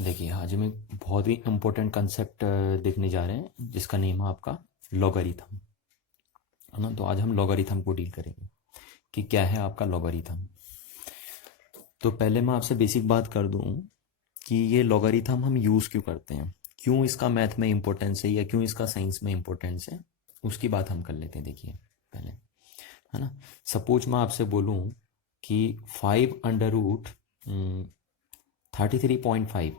देखिए आज हम एक बहुत ही इम्पोर्टेंट कंसेप्ट देखने जा रहे हैं जिसका नेम है आपका लॉगरिथम, है ना। तो आज हम लॉगरिथम को डील करेंगे कि क्या है आपका लॉगरिथम। तो पहले मैं आपसे बेसिक बात कर दूं कि ये लॉगरिथम हम यूज़ क्यों करते हैं, क्यों इसका मैथ में इम्पोर्टेंस है या क्यों इसका साइंस में इम्पोर्टेंस है, उसकी बात हम कर लेते हैं। देखिए पहले, है ना। सपोज मैं आपसे बोलूं कि 5√33.5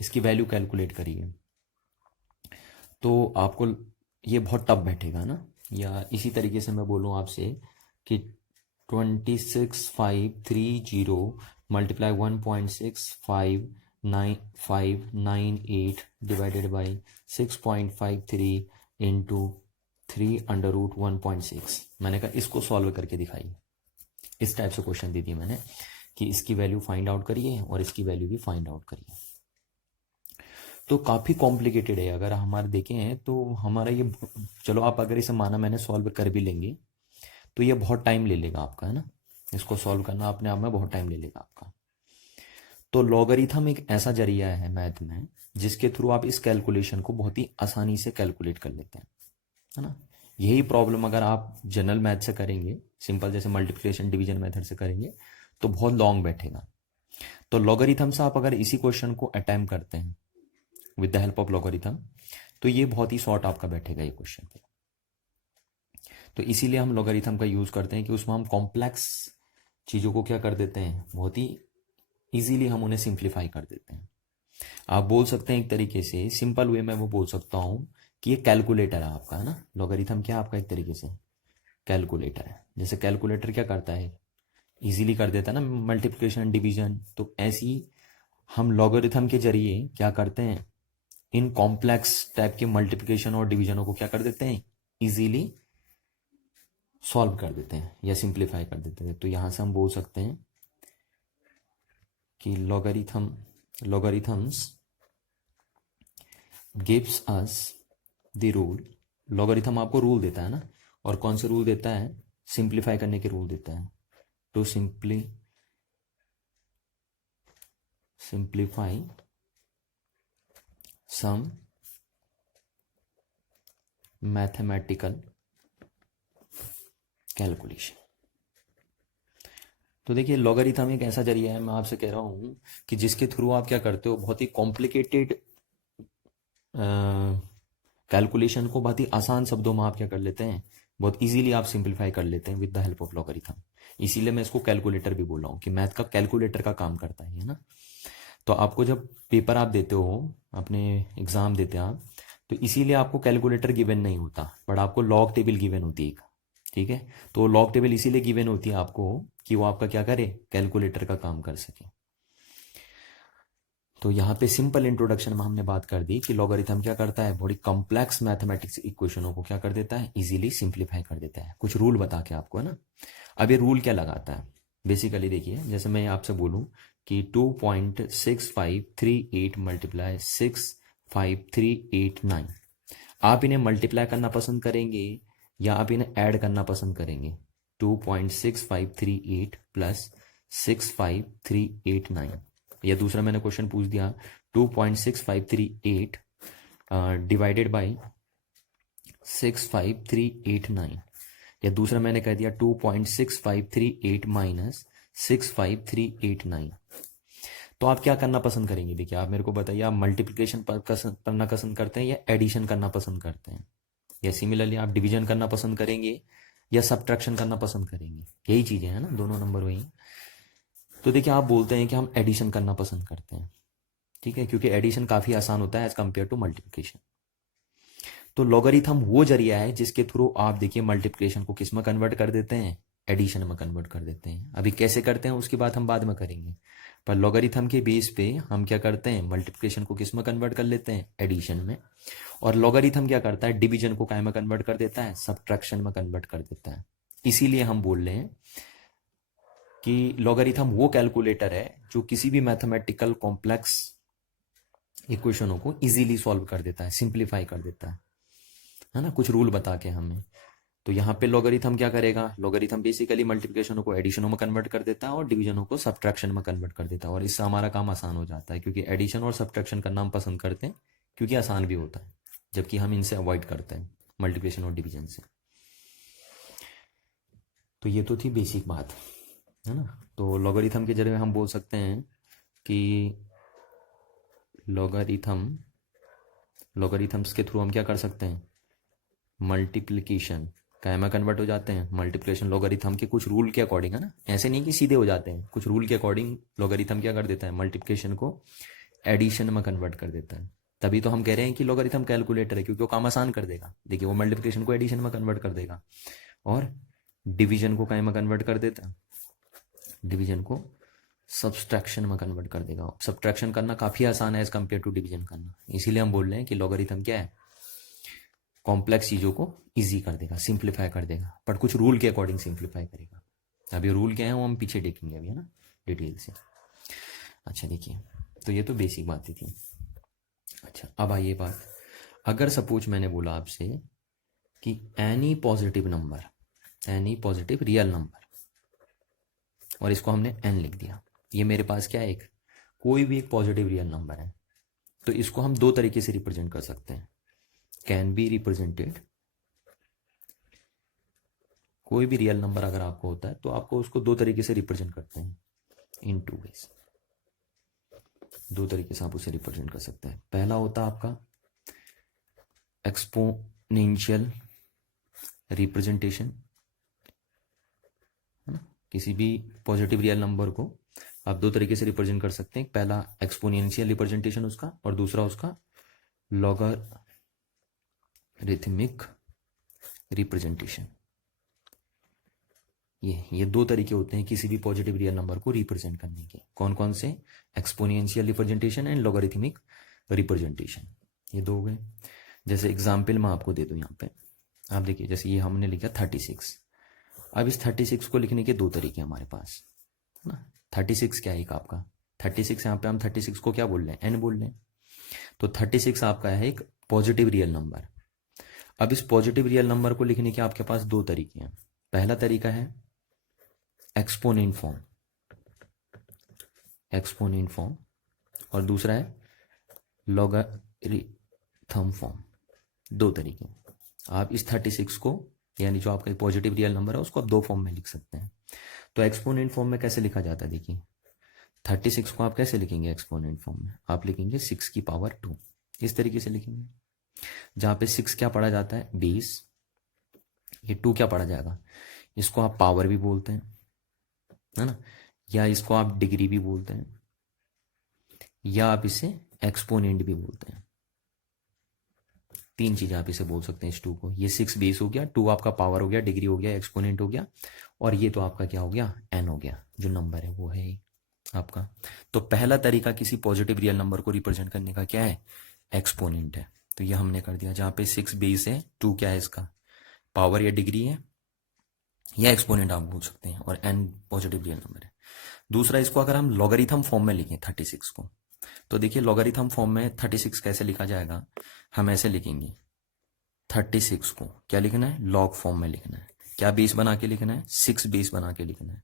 इसकी वैल्यू कैलकुलेट करिए, तो आपको ये बहुत टफ बैठेगा ना। या इसी तरीके से मैं बोलूँ आपसे कि 26,530 मल्टीप्लाई 1.6598 डिवाइडेड बाई 6.53 इंटू 3√1.6। मैंने कहा इसको सॉल्व करके दिखाइए। इस टाइप से क्वेश्चन दे दिए मैंने कि इसकी वैल्यू फाइंड आउट करिए और इसकी वैल्यू भी फाइंड आउट करिए। तो काफ़ी कॉम्प्लिकेटेड है। अगर हमारे देखें तो हमारा ये, चलो आप अगर इसे माना मैंने सॉल्व कर भी लेंगे तो ये बहुत टाइम ले लेगा आपका, है ना। इसको सॉल्व करना अपने आप में बहुत टाइम ले लेगा आपका। तो लॉगरिथम एक ऐसा जरिया है मैथ में जिसके थ्रू आप इस कैलकुलेशन को बहुत ही आसानी से कैलकुलेट कर लेते हैं, है ना। यही प्रॉब्लम अगर आप जनरल मैथ से करेंगे, सिंपल जैसे मल्टीप्लिकेशन डिवीजन मेथड से करेंगे, तो बहुत लॉन्ग बैठेगा। तो लॉगरिथम से आप अगर इसी क्वेश्चन को अटेम्प्ट करते हैं with the help of logarithm, तो ये बहुत ही शॉर्ट आपका बैठेगा ये क्वेश्चन। तो इसीलिए हम लॉगरिथम का यूज़ करते हैं कि उसमें हम कॉम्प्लेक्स चीज़ों को क्या कर देते हैं, बहुत ही इजीली हम उन्हें सिंप्लीफाई कर देते हैं। आप बोल सकते हैं एक तरीके से, सिंपल वे में वो बोल सकता हूँ कि ये कैलकुलेटर है आपका, है ना। लॉगरिथम क्या है आपका, एक तरीके से कैलकुलेटर है। जैसे कैलकुलेटर क्या करता है, इजीली कर देता है ना मल्टीप्लिकेशन डिवीजन। तो ऐसी हम लॉगरिथम के जरिए क्या करते हैं, इन कॉम्प्लेक्स टाइप के मल्टीप्लिकेशन और डिवीजनों को क्या कर देते हैं, इजीली सॉल्व कर देते हैं या सिंप्लीफाई कर देते हैं। तो यहां से हम बोल सकते हैं कि logarithms gives us the rule. Logarithm आपको रूल देता है ना, और कौन से रूल देता है, सिंप्लीफाई करने के रूल देता है। To simplify some mathematical calculation. तो देखिए लॉगरिथम एक ऐसा जरिया है, मैं आपसे कह रहा हूं कि जिसके थ्रू आप क्या करते हो, बहुत ही कॉम्प्लिकेटेड कैलकुलेशन को बहुत ही आसान शब्दों में आप क्या कर लेते हैं, बहुत इजीली आप सिंप्लीफाई कर लेते हैं with the help of logarithm. इसीलिए मैं इसको कैलकुलेटर भी बोल रहा हूँ कि मैथ का कैलकुलेटर का काम करता है ना। तो आपको जब पेपर आप देते हो, अपने एग्जाम देते हैं आप, तो इसीलिए आपको कैलकुलेटर गिवन नहीं होता, बट आपको लॉग टेबल गिवन होती है एक, ठीक है। तो लॉग टेबल इसीलिए गिवन होती है आपको कि वो आपका क्या करे, कैलकुलेटर का काम कर सके। तो यहाँ पे सिंपल इंट्रोडक्शन में हमने बात कर दी कि लॉगरिथम क्या करता है, बड़ी कॉम्प्लेक्स मैथमेटिक्स इक्वेशनों को क्या कर देता है, इजीली सिंप्लीफाई कर देता है, कुछ रूल बता के आपको, है ना। अब ये रूल क्या लगाता है, बेसिकली देखिए, जैसे मैं आपसे बोलूं कि 2.6538 मल्टीप्लाई 65389, आप इन्हें मल्टीप्लाई करना पसंद करेंगे या आप इन्हें ऐड करना पसंद करेंगे। 2.6538 प्लस 65389, या दूसरा मैंने क्वेश्चन पूछ दिया 2.6538 डिवाइडेड बाई 65389, या दूसरा मैंने कह दिया 2.6538 माइनस 65389। तो आप क्या करना पसंद करेंगे, देखिए आप मेरे को बताइए, आप मल्टीप्लिकेशन करना पसंद करते हैं या एडिशन करना पसंद करते हैं, या सिमिलरली आप डिवीजन करना पसंद करेंगे या सब्ट्रैक्शन करना पसंद करेंगे। यही चीजें हैं ना, दोनों नंबर वही। तो देखिए आप बोलते हैं कि हम एडिशन करना पसंद करते हैं, ठीक है, क्योंकि एडिशन काफी आसान होता है एज कंपेयर टू मल्टीप्लिकेशन। तो लॉगरिथम वो जरिया है जिसके थ्रू आप देखिए मल्टीप्लिकेशन को किस में कन्वर्ट कर देते हैं, एडिशन में कन्वर्ट कर देते हैं। अभी कैसे करते हैं उसकी बात हम बाद में करेंगे, पर लॉगरिथम के बेस पे हम क्या करते हैं, मल्टीप्लिकेशन को किस में कन्वर्ट कर लेते हैं, एडिशन में। और लॉगरिथम क्या करता है, डिवीजन को काय में कन्वर्ट कर देता है, सब्ट्रैक्शन में कन्वर्ट कर देता है। इसीलिए हम बोल रहे हैं कि लॉगरिथम वो कैलकुलेटर है जो किसी भी मैथमेटिकल कॉम्प्लेक्स इक्वेशनों को इजीली सॉल्व कर देता है, सिंप्लीफाई कर देता है ना, कुछ रूल बता के हमें। तो यहाँ पे लॉगरिथम क्या करेगा, लॉगरिथम बेसिकली मल्टीप्लिकेशनों को एडिशनों में कन्वर्ट कर देता है और डिवीजनों को सब्ट्रैक्शन में कन्वर्ट कर देता है, और इससे हमारा काम आसान हो जाता है, क्योंकि एडिशन और सब्ट्रैक्शन करना हम पसंद करते हैं क्योंकि आसान भी होता है, जबकि हम इनसे अवॉइड करते हैं मल्टीप्लिकेशन और डिवीजन से। तो ये तो थी बेसिक बात, है ना। तो लॉगरिथम के जरिए हम बोल सकते हैं कि लॉगरिथम्स के थ्रू हम क्या कर सकते हैं, मल्टीप्लिकेशन काय में कन्वर्ट हो जाते हैं, मल्टीप्लिकेशन लॉगरिथम के कुछ रूल के अकॉर्डिंग, है ना, ऐसे नहीं कि सीधे हो जाते हैं, कुछ रूल के अकॉर्डिंग लॉगरिथम क्या कर देता है, मल्टीप्लिकेशन को एडिशन में कन्वर्ट कर देता है। तभी तो हम कह रहे हैं कि लॉगरिथम कैलकुलेटर है, क्योंकि वो काम आसान कर देगा। देखिए वो मल्टीप्लिकेशन को एडिशन में कन्वर्ट कर देगा और डिवीजन को काय में कन्वर्ट कर देता है, डिवीजन को सब्सट्रैक्शन में कन्वर्ट कर देगा। सब्ट्रैक्शन करना काफ़ी आसान है एज कम्पेयर टू डिवीजन करना, इसीलिए हम बोल रहे हैं कि लॉगरिथम क्या है, कॉम्प्लेक्स चीज़ों को इजी कर देगा, सिंप्लीफाई कर देगा, बट कुछ रूल के अकॉर्डिंग सिंप्लीफाई करेगा। अभी रूल क्या है वो हम पीछे देखेंगे अभी, है ना, डिटेल से। अच्छा देखिए, तो ये तो बेसिक बातें थी। अच्छा अब आइए बात, अगर सपोज मैंने बोला आपसे कि any positive number, any positive real number, और इसको हमने n लिख दिया, ये मेरे पास क्या है, एक कोई भी एक पॉजिटिव रियल नंबर है, तो इसको हम दो तरीके से रिप्रेजेंट कर सकते हैं, कैन बी रिप्रेजेंटेड, कोई भी रियल नंबर अगर आपको होता है तो आपको उसको दो तरीके से रिप्रेजेंट करते हैं, इन टू वेज, दो तरीके से आप उसे रिप्रेजेंट कर सकते हैं। पहला होता है आपका एक्सपोनेंशियल रिप्रेजेंटेशन, है ना, किसी भी पॉजिटिव रियल नंबर को आप दो तरीके से रिप्रेजेंट कर सकते हैं, पहला एक्सपोनेंशियल रिप्रेजेंटेशन उसका, और दूसरा उसका लॉगरिथमिक रिप्रेजेंटेशन। ये दो तरीके होते हैं किसी भी पॉजिटिव रियल नंबर को रिप्रेजेंट करने के। कौन कौन से, exponential representation and logarithmic representation, ये दो हो गए। जैसे एग्जाम्पल मैं आपको दे दूं, यहाँ पे आप देखिए, जैसे ये हमने लिखा 36, अब इस 36 को लिखने के दो तरीके हमारे पास, है ना। 36 क्या है एक आपका, 36 यहाँ पे हम 36 को क्या बोल रहे हैं, n बोल रहे हैं, तो 36 आपका है एक पॉजिटिव रियल नंबर। अब इस पॉजिटिव रियल नंबर को लिखने के आपके पास दो तरीके हैं, पहला तरीका है एक्सपोनेंट फॉर्म, एक्सपोनेंट फॉर्म, और दूसरा है लॉगरिथम फॉर्म। दो तरीके, आप इस 36 को, यानी जो आपका पॉजिटिव रियल नंबर है, उसको आप दो फॉर्म में लिख सकते हैं। तो एक्सपोनेंट फॉर्म में कैसे लिखा जाता है, देखिए 36 को आप कैसे लिखेंगे एक्सपोनेंट फॉर्म में, आप लिखेंगे 6 की पावर 2, इस तरीके से लिखेंगे, जहां पे 6 क्या पढ़ा जाता है 20, ये 2 क्या पढ़ा जाएगा, इसको आप पावर भी बोलते हैं, है ना, या इसको आप डिग्री भी बोलते हैं, या आप इसे एक्सपोनेंट भी बोलते हैं। तीन चीजें आप इसे बोल सकते हैं इस 2 को, ये 6 बेस हो गया, 2 आपका पावर हो गया, डिग्री हो गया, एक्सपोनेंट हो गया, और ये तो आपका क्या हो गया, n हो गया, जो नंबर है वो है आपका। तो पहला तरीका किसी पॉजिटिव रियल नंबर को रिप्रेजेंट करने का क्या है, एक्सपोनेंट है, तो ये हमने कर दिया। जहां पे 6 बेस है, 2 क्या है इसका पावर या डिग्री है, या एक्सपोनेंट आप बोल सकते हैं, और n पॉजिटिव रियल नंबर है। दूसरा, इसको अगर हम लॉगरिथम फॉर्म में लिखें 36 को, तो देखिए लॉगरिथम फॉर्म में 36 कैसे लिखा जाएगा, हम ऐसे लिखेंगे 36 को क्या लिखना है, लॉग फॉर्म में लिखना है, क्या बेस बना के लिखना है, 6 बेस बना के लिखना है,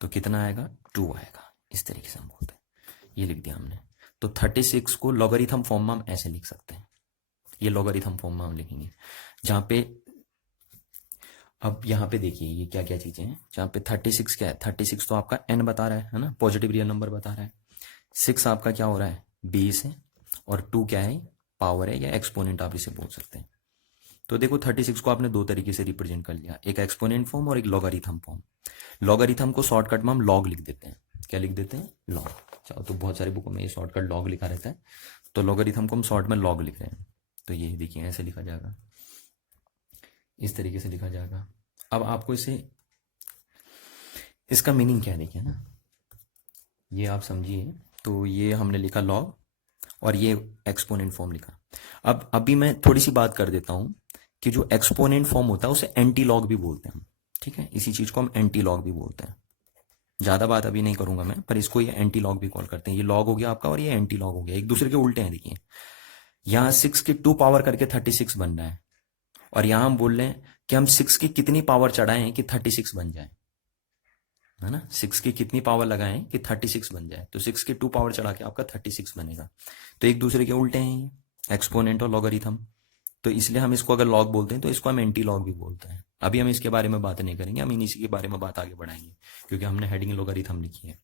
तो कितना आएगा 2 आएगा, इस तरीके से हम बोलते हैं, ये लिख दिया हमने। तो 36 को लॉगरिथम फॉर्म में हम ऐसे लिख सकते हैं, ये लॉगरिथम फॉर्म में हम लिखेंगे, जहां पे अब यहाँ पे देखिए ये क्या क्या चीजें हैं, जहाँ पे 36 क्या है, 36 तो आपका n बता रहा है ना, पॉजिटिव रियल नंबर बता रहा है, 6 आपका क्या हो रहा है बेस है, और 2 क्या है पावर है, या एक्सपोनेंट आप इसे बोल सकते हैं। तो देखो 36 को आपने दो तरीके से रिप्रेजेंट कर लिया, एक एक्सपोनेंट फॉर्म और एक लॉगरिथम फॉर्म। लॉगरिथम को शॉर्टकट में हम लॉग लिख देते हैं, क्या लिख देते हैं, लॉग। चाहो तो बहुत सारी बुकों में ये शॉर्टकट लॉग लिखा रहता है, तो लॉगरिथम को हम शॉर्ट में लॉग लिख रहे हैं, तो ये देखिए ऐसे लिखा जाएगा, इस तरीके से लिखा जाएगा। अब आपको इसे, इसका मीनिंग क्या है देखिए ना, ये आप समझिए, तो ये हमने लिखा लॉग और ये एक्सपोनेंट फॉर्म लिखा। अब अभी मैं थोड़ी सी बात कर देता हूं कि जो एक्सपोनेंट फॉर्म होता है उसे एंटी लॉग भी बोलते हैं हम, ठीक है, इसी चीज को हम एंटी लॉग भी बोलते हैं। ज्यादा बात अभी नहीं करूंगा मैं, पर इसको ये एंटी लॉग भी कॉल करते हैं। ये लॉग हो गया आपका और ये एंटी लॉग हो गया, एक दूसरे के उल्टे हैं। देखिए यहाँ 6 की 2 पावर करके 36 बन रहा है, और यहां हम बोल रहे हैं कि हम 6 की कितनी पावर चढ़ाएं कि 36 बन जाए, है ना। 6 की कितनी पावर लगाएं कि 36 बन जाए, तो 6 की 2 पावर चढ़ा के आपका 36 बनेगा। तो एक दूसरे के उल्टे हैं, एक्सपोनेंट और लॉगरिथम। तो इसलिए हम इसको अगर लॉग बोलते हैं तो इसको हम एंटी लॉग भी बोलते हैं। अभी हम इसके बारे में बात नहीं करेंगे, हम इन्हीं के बारे में बात आगे बढ़ाएंगे, क्योंकि हमने हेडिंग लॉगरिथम लिखी है।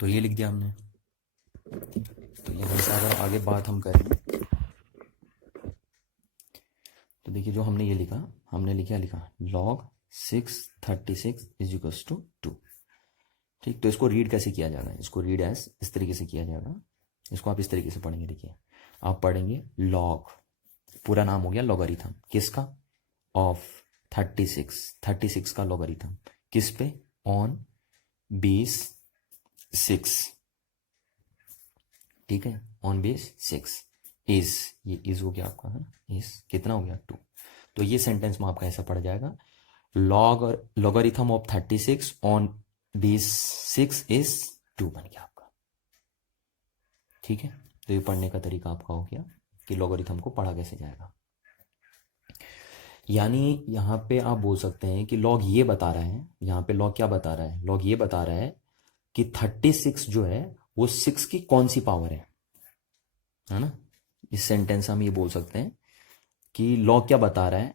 तो ये लिख दिया हमने। तो यहाँ से अगर आगे बात हम करें तो देखिए जो हमने ये लिखा, हमने लिखा log 636 इज इक्वल्स टू 2। ठीक, तो इसको रीड कैसे किया जाएगा, इसको रीड एज इस तरीके से किया जाएगा। इसको आप इस तरीके से पढ़ेंगे। देखिए आप पढ़ेंगे log, पूरा नाम हो गया लॉगरिथम किसका, ऑफ 36 का लॉगरिथम किस पे, ऑन बेस 6। ठीक है, ऑन बेस 6 इज, ये इज हो गया आपका, है ना, इज कितना हो गया 2। तो ये सेंटेंस में आपका ऐसा पड़ जाएगा, logarithm of 36 on base 6 is 2 बन गया आपका। ठीक है, तो ये पढ़ने का तरीका आपका हो गया कि लॉगरिथम को पढ़ा कैसे जाएगा। यानी यहाँ पे आप बोल सकते हैं कि लॉग ये बता रहा है, यहाँ पे लॉग क्या बता रहा है, लॉग ये बता रहा है कि 36 जो है वो 6 की कौन सी पावर है ना। इस सेंटेंस हम ये बोल सकते हैं कि लॉग क्या बता रहा है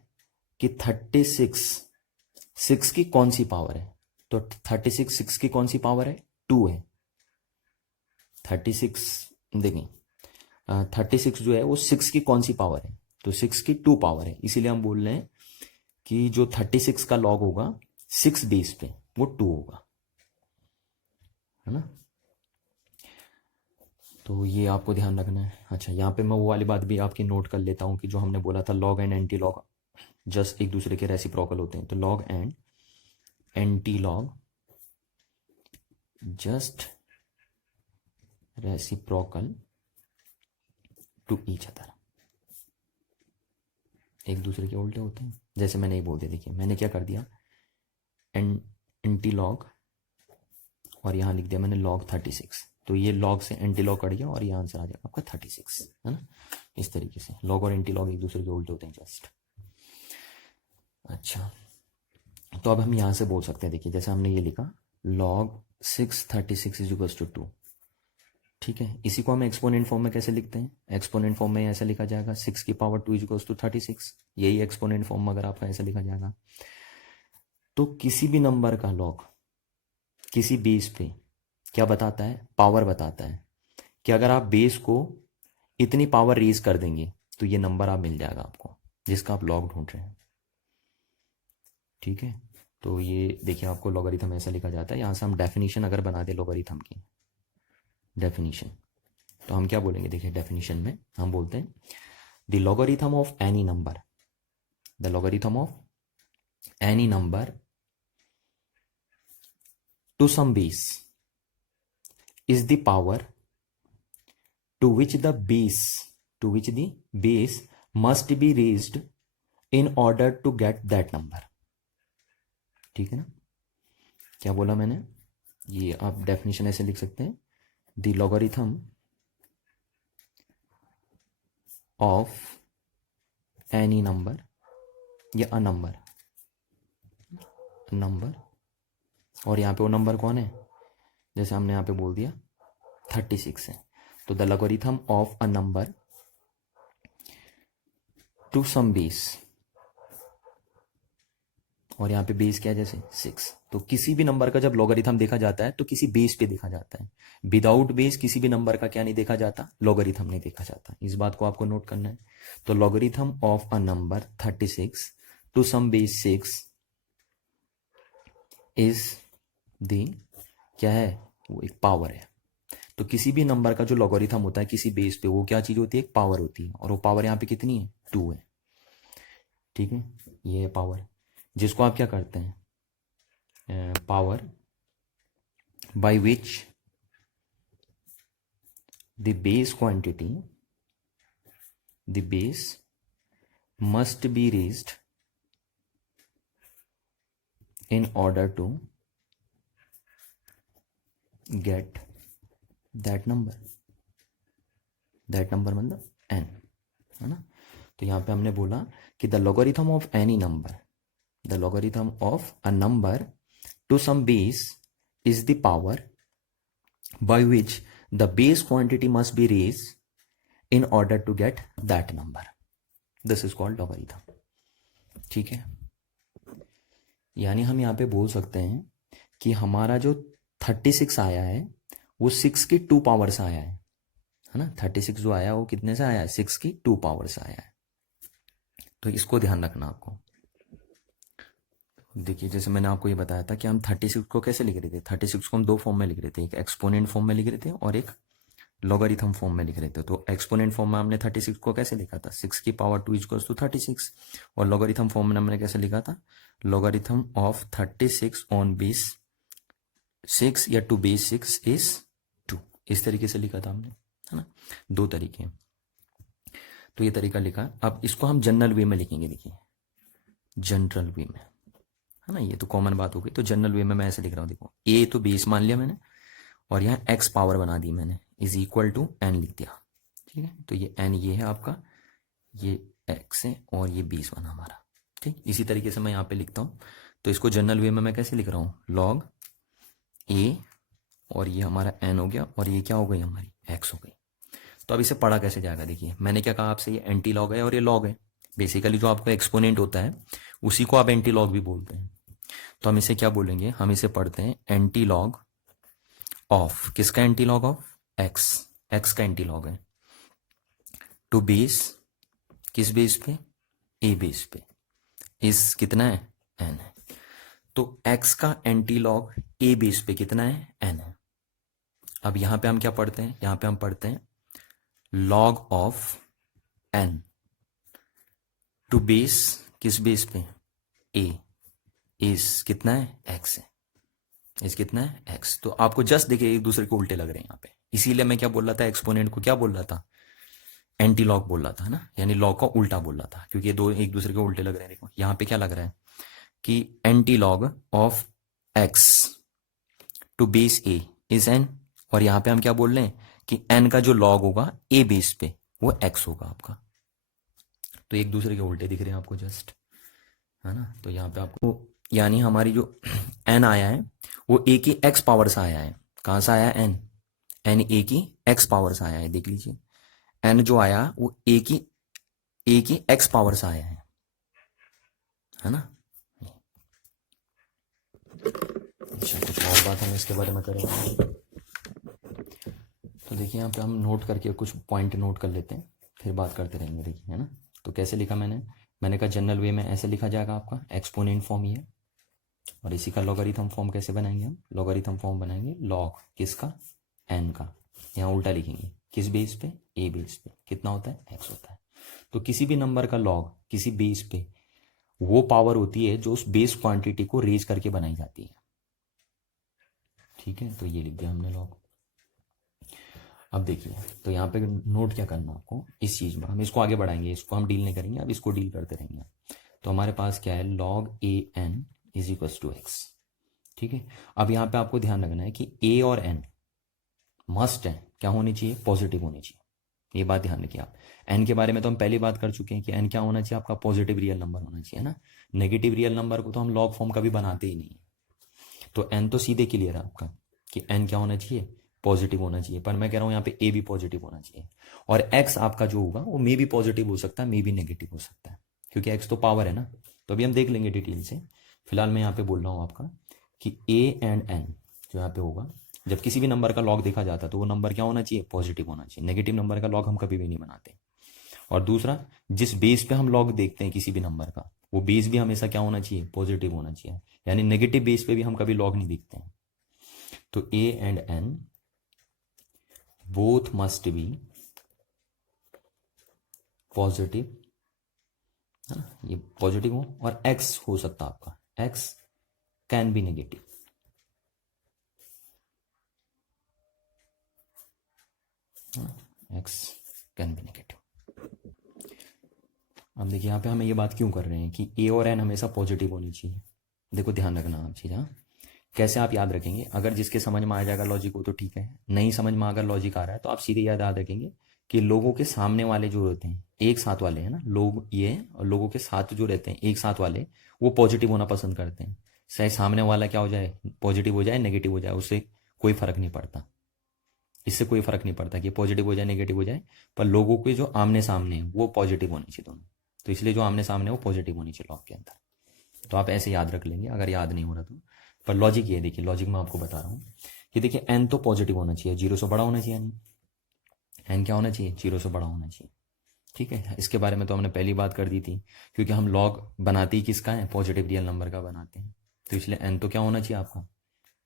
कि 36 6 की कौन सी पावर है। तो 36 6 की कौन सी पावर है, 2 है। 36 देखिए 36 जो है वो 6 की कौन सी पावर है, तो 6 की 2 पावर है। इसीलिए हम बोल रहे हैं कि जो 36 का लॉग होगा 6 बेस पे वो 2 होगा, है ना। तो ये आपको ध्यान रखना है। अच्छा, यहाँ पे मैं वो वाली बात भी आपकी नोट कर लेता हूँ कि जो हमने बोला था log and anti log just एक दूसरे के रेसिप्रोकल होते हैं। तो log and anti log just reciprocal to each other, एक दूसरे के उल्टे होते हैं। जैसे मैंने ये बोल दिया, देखिए मैंने क्या कर दिया, एंटी लॉग और यहाँ लिख दिया मैंने log 36। तो ये log से एंटी लॉग कट गया और ये आंसर आ जाएगा आपका 36, है ना। इस तरीके से log और एंटी लॉग एक दूसरे के उल्टे होते हैं जस्ट। अच्छा, तो अब हम यहाँ से बोल सकते हैं, देखिए जैसे हमने ये लिखा log 636 इज इक्वल्स टू 2। ठीक है, इसी को हम एक्सपोनेंट फॉर्म में कैसे लिखते हैं, एक्सपोनेंट फॉर्म में ऐसा लिखा जाएगा 6 की पावर 2 इज इक्वल्स टू 36। यही एक्सपोनेंट फॉर्म में अगर आपका ऐसा लिखा जाएगा, तो किसी भी नंबर का लॉग किसी बेस पे क्या बताता है, पावर बताता है कि अगर आप बेस को इतनी पावर रेज कर देंगे तो ये नंबर आप मिल जाएगा आपको जिसका आप लॉग ढूंढ रहे हैं। ठीक है, तो ये देखिए आपको लॉगरिथम ऐसा लिखा जाता है। यहाँ से हम डेफिनेशन अगर बना दे लॉगरिथम की डेफिनेशन, तो हम क्या बोलेंगे, देखिए डेफिनेशन में हम बोलते हैं the logarithm of any number, the logarithm of any number to some base is the power to which the base must be raised in order to get that number। ठीक है ना, क्या बोला मैंने, ये आप डेफिनेशन ऐसे लिख सकते हैं, the logarithm of any number या अ नंबर और यहाँ पे वो नंबर कौन है, जैसे हमने यहाँ पे बोल दिया 36 है। तो the logarithm of a number to some base, और यहाँ पे बेस क्या है, जैसे 6। तो किसी भी नंबर का जब लॉगरिथम देखा जाता है तो किसी बेस पे देखा जाता है। विदाउट बेस किसी भी नंबर का क्या नहीं देखा जाता, लॉगरिथम नहीं देखा जाता। इस बात को आपको नोट करना है। तो logarithm of a number 36 to some base 6 is the, क्या है, वो एक पावर है। तो किसी भी नंबर का जो लॉगरिथम होता है किसी बेस पे, वो क्या चीज होती है, एक पावर होती है। और वो पावर यहाँ पे कितनी है, 2 है। ठीक है, ये है पावर, जिसको आप क्या करते हैं, power by which the base must be raised in order to get that number मतलब n, है ना। तो यहाँ पे हमने बोला कि the logarithm of any number, the logarithm of a number to some base is the power by which the base quantity must be raise in order to get that number, this is called logarithm. ठीक है, यानी हम यहाँ पे बोल सकते हैं कि हमारा जो 36 आया है वो 6 की 2 पावर से आया है ना। 36 जो आया वो कितने से आया है, 6 की 2 पावर से आया है। तो इसको ध्यान रखना आपको। देखिए जैसे मैंने आपको ये बताया था कि हम 36 को कैसे लिख रहे थे, 36 को हम दो फॉर्म में लिख रहे थे, एक एक्सपोनेंट फॉर्म में लिख रहे थे और एक लॉगरिथम फॉर्म में लिख रहे थे। तो एक्सपोनेंट फॉर्म में हमने 36 को कैसे लिखा था, 6 की पावर 2 इक्वल्स टू 36, और लॉगरिथम फॉर्म में हमने कैसे लिखा था, लॉगरिथम ऑफ 36 ऑन बेस 6 या टू बेस 6 इज 2, इस तरीके से लिखा था हमने, है ना। दो तरीके हैं, तो ये तरीका लिखा। अब इसको हम जनरल वे में लिखेंगे, देखिए जनरल वे में, है ना, ये तो कॉमन बात हो गई। तो जनरल वे में मैं ऐसे लिख रहा हूँ, देखो ए तो बेस मान लिया मैंने और यहाँ एक्स पावर बना दी मैंने, इज इक्वल टू एन लिख दिया। ठीक है, तो ये एन ये है आपका, ये एक्स है और ये बेस बना हमारा। ठीक, इसी तरीके से मैं यहाँ पे लिखता हूँ। तो इसको जनरल वे में मैं कैसे लिख रहा हूँ, लॉग ए और ये हमारा एन हो गया और ये क्या हो गई हमारी एक्स हो गई। तो अब इसे पढ़ा कैसे जाएगा, देखिए मैंने क्या कहा आपसे, ये एंटी लॉग है और ये लॉग है। बेसिकली जो आपका एक्सपोनेंट होता है उसी को आप एंटी लॉग भी बोलते हैं। तो हम इसे क्या बोलेंगे, हम इसे पढ़ते हैं एंटी लॉग ऑफ, किसका anti log of, x, x का एंटी लॉग है, टू बेस, किस बेस पे, ए बेस पे, इस कितना है, एन है। तो एक्स का एंटी लॉग ए बेस पे कितना है, एन है। अब यहां पे हम क्या पढ़ते हैं, यहां पे हम पढ़ते हैं log of N to base, किस बेस पे, ए, इस कितना है, एक्स है, इस कितना है, एक्स। तो आपको जस्ट देखिए एक दूसरे को उल्टे लग रहे हैं यहाँ पे, इसीलिए मैं क्या बोल रहा था, एक्सपोनेंट को क्या बोल रहा था, एंटी लॉग बोल रहा था ना, यानी लॉग का उल्टा बोल रहा था, क्योंकि ये दो एक दूसरे को उल्टे लग रहे हैं। देखो यहाँ पे क्या लग रहा है कि anti log of X to base A is N, और यहाँ पे हम क्या बोल रहे हैं कि एन का जो लॉग होगा ए बेस पे वो एक्स होगा आपका। तो एक दूसरे के उल्टे दिख रहे हैं आपको जस्ट, है ना। तो यहाँ पे आपको यानी हमारी जो एन आया है वो ए की एक्स पावर से आया है। कहां से आया, एन, एन ए की एक्स पावर से आया है, देख लीजिए एन जो आया वो ए की एक्स पावर से आया है ना। अच्छा, कुछ और बात हम इसके बारे में करेंगे। तो देखिए यहाँ पे हम नोट करके कुछ पॉइंट नोट कर लेते हैं, फिर बात करते रहेंगे, देखिए, है ना। तो कैसे लिखा मैंने कहा जनरल वे में ऐसे लिखा जाएगा आपका, एक्सपोनेंट फॉर्म ये है, और इसी का लॉगरिथम फॉर्म कैसे बनाएंगे हम, लॉगरिथम फॉर्म बनाएंगे लॉग किसका, एन का, यहाँ उल्टा लिखेंगे, किस बेस पे, ए बेस पे, कितना होता है, एक्स होता है। तो किसी भी नंबर का लॉग किसी बेस पे वो पावर होती है जो उस बेस क्वांटिटी को रेज करके बनाई जाती है। ठीक है, तो ये लिख दिया हमने लॉग। अब देखिए, तो यहाँ पे नोट क्या करना आपको इस चीज में, हम इसको आगे बढ़ाएंगे, इसको हम डील नहीं करेंगे, अब इसको डील करते रहेंगे। तो हमारे पास क्या है, log A N is equal to X. ठीक है, अब यहाँ पे आपको ध्यान रखना है कि ए और एन मस्ट है, क्या होनी चाहिए, पॉजिटिव होनी चाहिए। ये बात ध्यान रखिए आप। एन के बारे में तो हम पहली बात कर चुके हैं कि एन क्या होना चाहिए आपका, पॉजिटिव रियल नंबर होना चाहिए ना। नेगेटिव रियल नंबर को तो हम लॉग फॉर्म कभी बनाते ही नहीं। तो एन तो सीधे क्लियर है आपका कि एन क्या होना चाहिए, पॉजिटिव होना चाहिए। पर मैं कह रहा हूं यहाँ पे ए भी पॉजिटिव होना चाहिए, और एक्स आपका जो होगा वो मे भी पॉजिटिव हो सकता है, मे भी नेगेटिव हो सकता है, क्योंकि एक्स तो पावर है ना। तो अभी हम देख लेंगे डिटेल से। फिलहाल मैं यहाँ पे बोल रहा हूँ आपका कि ए एंड एन जो यहाँ पे होगा, जब किसी भी नंबर का लॉग देखा जाता है तो वो नंबर क्या होना चाहिए, पॉजिटिव होना चाहिए। नेगेटिव नंबर का लॉग हम कभी भी नहीं बनाते। और दूसरा, जिस बेस पे हम लॉग देखते हैं किसी भी नंबर का, वो बेस भी हमेशा क्या होना चाहिए, पॉजिटिव होना चाहिए। यानी नेगेटिव बेस पे भी हम कभी लॉग नहीं देखते हैं। तो A and N both must be positive, है ना, ये पॉजिटिव हो, और एक्स हो सकता है आपका, x can be negative. X can be negative. अब देखिए यहाँ पे हमें ये बात क्यों कर रहे हैं कि ए और एन हमेशा पॉजिटिव होनी चाहिए। देखो ध्यान रखना आप चीज़, हाँ, कैसे आप याद रखेंगे, अगर जिसके समझ में आ जाएगा लॉजिक वो तो ठीक है, नहीं समझ में अगर लॉजिक आ रहा है तो आप सीधे याद रखेंगे कि लोगों के सामने वाले जो होते हैं एक साथ वाले हैं ना, लोग ये और लोगों के साथ जो रहते हैं एक साथ वाले, वो पॉजिटिव होना पसंद करते हैं। चाहे सामने वाला क्या हो जाए, पॉजिटिव हो जाए नेगेटिव हो जाए, उससे कोई फर्क नहीं पड़ता। इससे कोई फर्क नहीं पड़ता कि पॉजिटिव हो जाए नेगेटिव हो जाए, पर लोगों के जो आमने सामने हैं वो पॉजिटिव होने चाहिए दोनों। तो इसलिए जो आमने सामने है वो पॉजिटिव होनी चाहिए लॉग के अंदर। तो आप ऐसे याद रख लेंगे अगर याद नहीं हो रहा तो। पर लॉजिक ये देखिए, लॉजिक मैं आपको बता रहा हूँ कि देखिए एन तो पॉजिटिव होना चाहिए, जीरो से बड़ा होना चाहिए, यानी एन क्या होना चाहिए, जीरो से बड़ा होना चाहिए। ठीक है, इसके बारे में तो हमने पहली बात कर दी थी, क्योंकि हम लॉग बनाते ही किसका है, पॉजिटिव रियल नंबर का बनाते हैं। तो इसलिए एन तो क्या होना चाहिए आपका,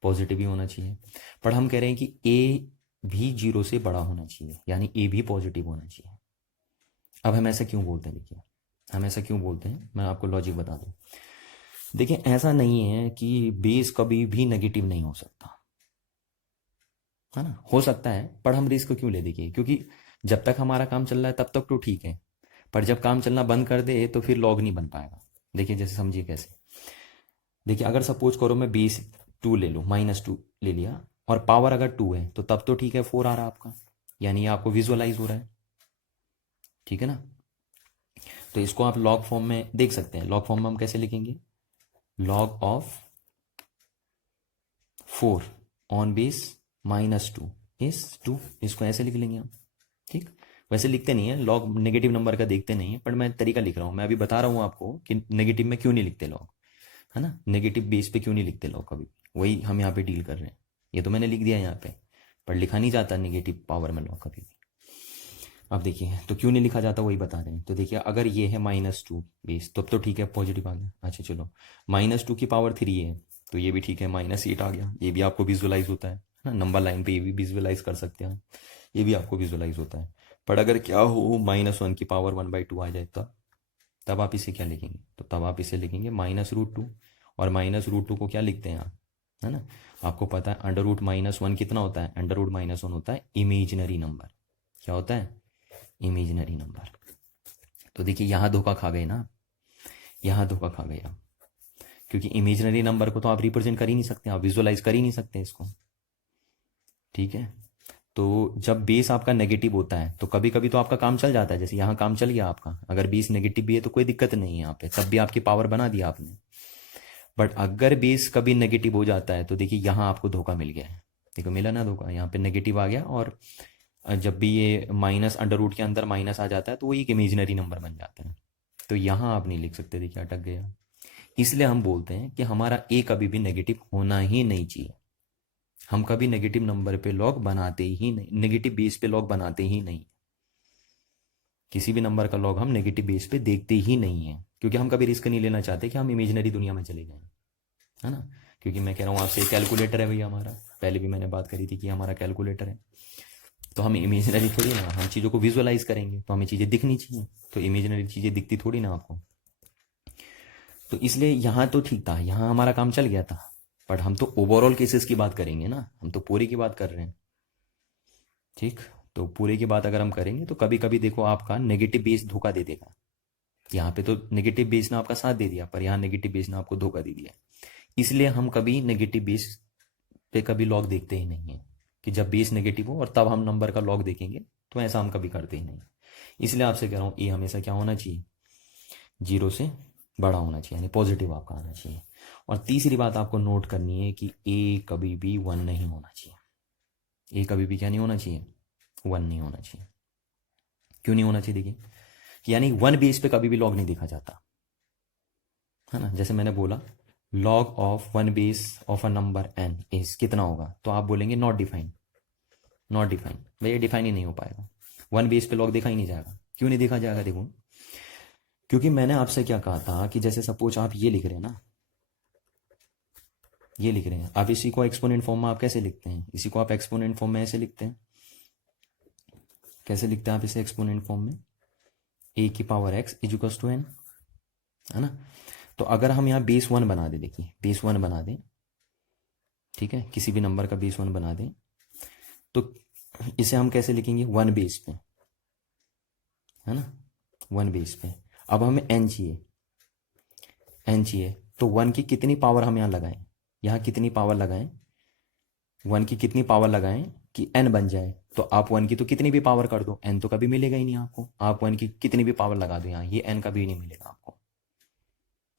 पॉजिटिव ही होना चाहिए। पर हम कह रहे हैं कि ए भी जीरो से बड़ा होना चाहिए, यानी ए भी पॉजिटिव होना चाहिए। अब हम ऐसा क्यों बोलते हैं, देखिए हम ऐसा क्यों बोलते हैं, मैं आपको लॉजिक बता दूं। देखिए ऐसा नहीं है कि बेस कभी भी नेगेटिव नहीं हो सकता, है ना, हो सकता है, पर हम रिस्क क्यों ले, देखिए क्योंकि जब तक हमारा काम चल रहा है तब तक तो ठीक है, पर जब काम चलना बंद कर दे तो फिर लॉग नहीं बन पाएगा। देखिए जैसे समझिए कैसे, देखिए अगर सपोज करो मैं बेस 2 ले लूँ, -2 ले लिया, और पावर अगर 2 है तो तब तो ठीक है, 4 आ रहा है आपका, यानी ये आपको विजुअलाइज हो रहा है। ठीक है ना, तो इसको आप लॉग फॉर्म में देख सकते हैं। लॉग फॉर्म में हम कैसे लिखेंगे, log of 4 on base -2 is 2, इसको ऐसे लिख लेंगे हम। ठीक, वैसे लिखते नहीं है लॉग, नेगेटिव नंबर का देखते नहीं है, पर मैं तरीका लिख रहा हूँ, मैं अभी बता रहा हूँ आपको कि नेगेटिव में क्यों नहीं लिखते लॉग, है ना, नेगेटिव बेस पे क्यों नहीं लिखते लॉग कभी, वही हम यहाँ पे डील कर रहे हैं। ये तो मैंने लिख दिया यहाँ पे, पर लिखा नहीं जाता नेगेटिव पावर में लॉग कभी भी। अब देखिए तो क्यों नहीं लिखा जाता वही बता रहे हैं। तो देखिए अगर ये है -2 बेस तब तो ठीक है, पॉजिटिव आ गया। अच्छा चलो, -2 की पावर 3 है तो ये भी ठीक है, -8 आ गया, ये भी आपको विजुअलाइज होता है ना, नंबर लाइन पे ये भी विजुअलाइज कर सकते हैं, ये भी आपको विजुअलाइज होता है। पर अगर क्या हो -1 की पावर 1/2 आ जाए तब आप इसे क्या लिखेंगे, तो तब आप इसे लिखेंगे -√2, और -√2 को क्या लिखते हैं आप, है ना, आपको पता है √-1 कितना होता है, √-1 होता है इमेजिनरी नंबर। क्या होता है, इमेजिनरी नंबर। तो देखिए यहाँ धोखा खा गए ना, यहाँ धोखा खा गए आप, क्योंकि इमेजिनरी नंबर को तो आप रिप्रेजेंट कर ही नहीं सकते, आप विजुअलाइज कर ही नहीं सकते इसको। ठीक है, तो जब बेस आपका नेगेटिव होता है तो कभी कभी तो आपका काम चल जाता है, जैसे यहाँ काम चल गया आपका, अगर बेस नेगेटिव भी है तो कोई दिक्कत नहीं है यहाँ पे, तब भी आपकी पावर बना दिया आपने। बट अगर बेस कभी नेगेटिव हो जाता है तो देखिए यहाँ आपको धोखा मिल गया है, देखो मिला ना धोखा, यहाँ पे नेगेटिव आ गया, और जब भी ये माइनस अंडर रूट के अंदर माइनस आ जाता है तो वो एक इमेजिनरी नंबर बन जाता है। तो यहाँ आप नहीं लिख सकते, देखिए अटक गया। इसलिए हम बोलते हैं कि हमारा ए कभी भी नेगेटिव होना ही नहीं चाहिए, हम कभी नेगेटिव नंबर पे लॉग बनाते ही नहीं, नेगेटिव बेस पे लॉग बनाते ही नहीं, किसी भी नंबर का लॉग हम नेगेटिव बेस पे देखते ही नहीं है, क्योंकि हम कभी रिस्क नहीं लेना चाहते कि हम इमेजिनरी दुनिया में चले जाएं, है ना। क्योंकि मैं कह रहा हूँ आपसे कैलकुलेटर है भैया हमारा, पहले भी मैंने बात करी थी कि हमारा कैलकुलेटर है, तो हम इमेजिनरी थोड़ी ना, हम चीज़ों को विजुअलाइज करेंगे तो हमें चीज़ें दिखनी चाहिए, तो इमेजिनरी चीज़ें दिखती थोड़ी ना आपको। तो इसलिए यहाँ तो ठीक था, यहाँ हमारा काम चल गया था, बट हम तो ओवरऑल केसेस की बात करेंगे ना, हम तो पूरे की बात कर रहे हैं। ठीक, तो पूरे की बात अगर हम करेंगे तो कभी कभी देखो आपका नेगेटिव बेस धोखा दे देगा, यहाँ पे तो नेगेटिव बेस ने आपका साथ दे दिया, पर यहाँ नेगेटिव बेस ने आपको धोखा दे दिया। इसलिए हम कभी नेगेटिव बेस पे कभी लॉग देखते ही नहीं है, कि जब बेस नेगेटिव हो और तब हम नंबर का लॉग देखेंगे, तो ऐसा हम कभी करते ही नहीं। इसलिए आपसे कह रहा हूँ ए हमेशा क्या होना चाहिए, जीरो से बड़ा होना चाहिए, यानी पॉजिटिव आपका आना चाहिए। और तीसरी बात आपको नोट करनी है कि ए कभी भी 1 नहीं होना चाहिए, ए कभी भी क्या नहीं होना चाहिए, 1 नहीं होना चाहिए। क्यों नहीं होना चाहिए, देखिए कि यानी 1 बेस पे कभी भी लॉग नहीं देखा जाता, है ना। जैसे मैंने बोला log of 1 base of a number N is कितना होगा, तो आप बोलेंगे नॉट डिफाइन, नॉट डिफाइन, भैया डिफाइन ही नहीं हो पाएगा, 1 बेस पे लॉग देखा ही नहीं जाएगा। क्यों नहीं देखा जाएगा, देखो क्योंकि मैंने आपसे क्या कहा था कि जैसे सपोज आप ये लिख रहे हैं ना, ये लिख रहे हैं, आप इसी को एक्सपोनेंट फॉर्म में आप कैसे लिखते हैं, इसी को आप एक्सपोनेंट फॉर्म में ऐसे लिखते हैं, कैसे लिखते हैं आप इसे एक्सपोनेंट फॉर्म में, ए की power X equals to N, है ना। तो अगर हम यहाँ बेस 1 बना दें, देखिए बेस 1 बना दें, ठीक है, किसी भी नंबर का बेस 1 बना दें, तो इसे हम कैसे लिखेंगे, 1 बेस पे, है ना, 1 बेस पे। अब हमें एन चाहिए, एन चाहिए, तो 1 की कितनी पावर हम यहाँ लगाएं, यहाँ कितनी पावर लगाएं, 1 की कितनी पावर लगाएं, कि n बन जाए, तो आप 1 की तो कितनी भी पावर कर दो, n तो कभी मिलेगा ही नहीं आपको। आप 1 की कितनी भी पावर लगा दो यहाँ, ये n कभी नहीं मिलेगा आपको,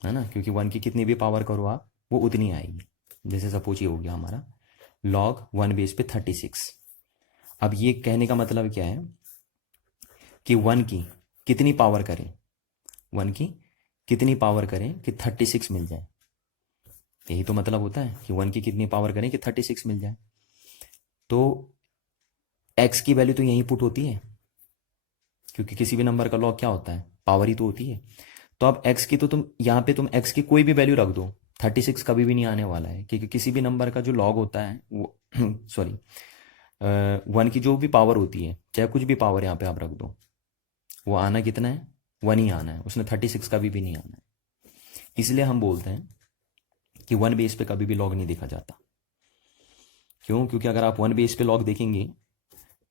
है ना, क्योंकि 1 की कितनी भी पावर करो आप, वो उतनी आएगी। जैसे सपोज ये हो गया हमारा log 1 बेस पे 36। अब ये कहने का मतलब क्या है कि 1 की कितनी पावर करें, 1 की कितनी पावर करें कि 36 मिल जाए। यही तो मतलब होता है कि 1 की कितनी पावर करें कि 36 मिल जाए। तो x की वैल्यू तो यहीं पुट होती है, क्योंकि किसी भी नंबर का लॉग क्या होता है, पावर ही तो होती है। तो अब x की तो तुम यहाँ पे तुम x की कोई भी वैल्यू रख दो, 36 कभी भी नहीं आने वाला है, क्योंकि किसी भी नंबर का जो लॉग होता है वो सॉरी 1 की जो भी पावर होती है, चाहे कुछ भी पावर यहाँ पे आप रख दो, वो आना कितना है, 1 ही आना है, उसने 36 कभी भी नहीं आना है। इसलिए हम बोलते हैं कि 1 बेस पे कभी भी लॉग नहीं देखा जाता। क्यों? क्योंकि अगर आप 1 बेस पे लॉग देखेंगे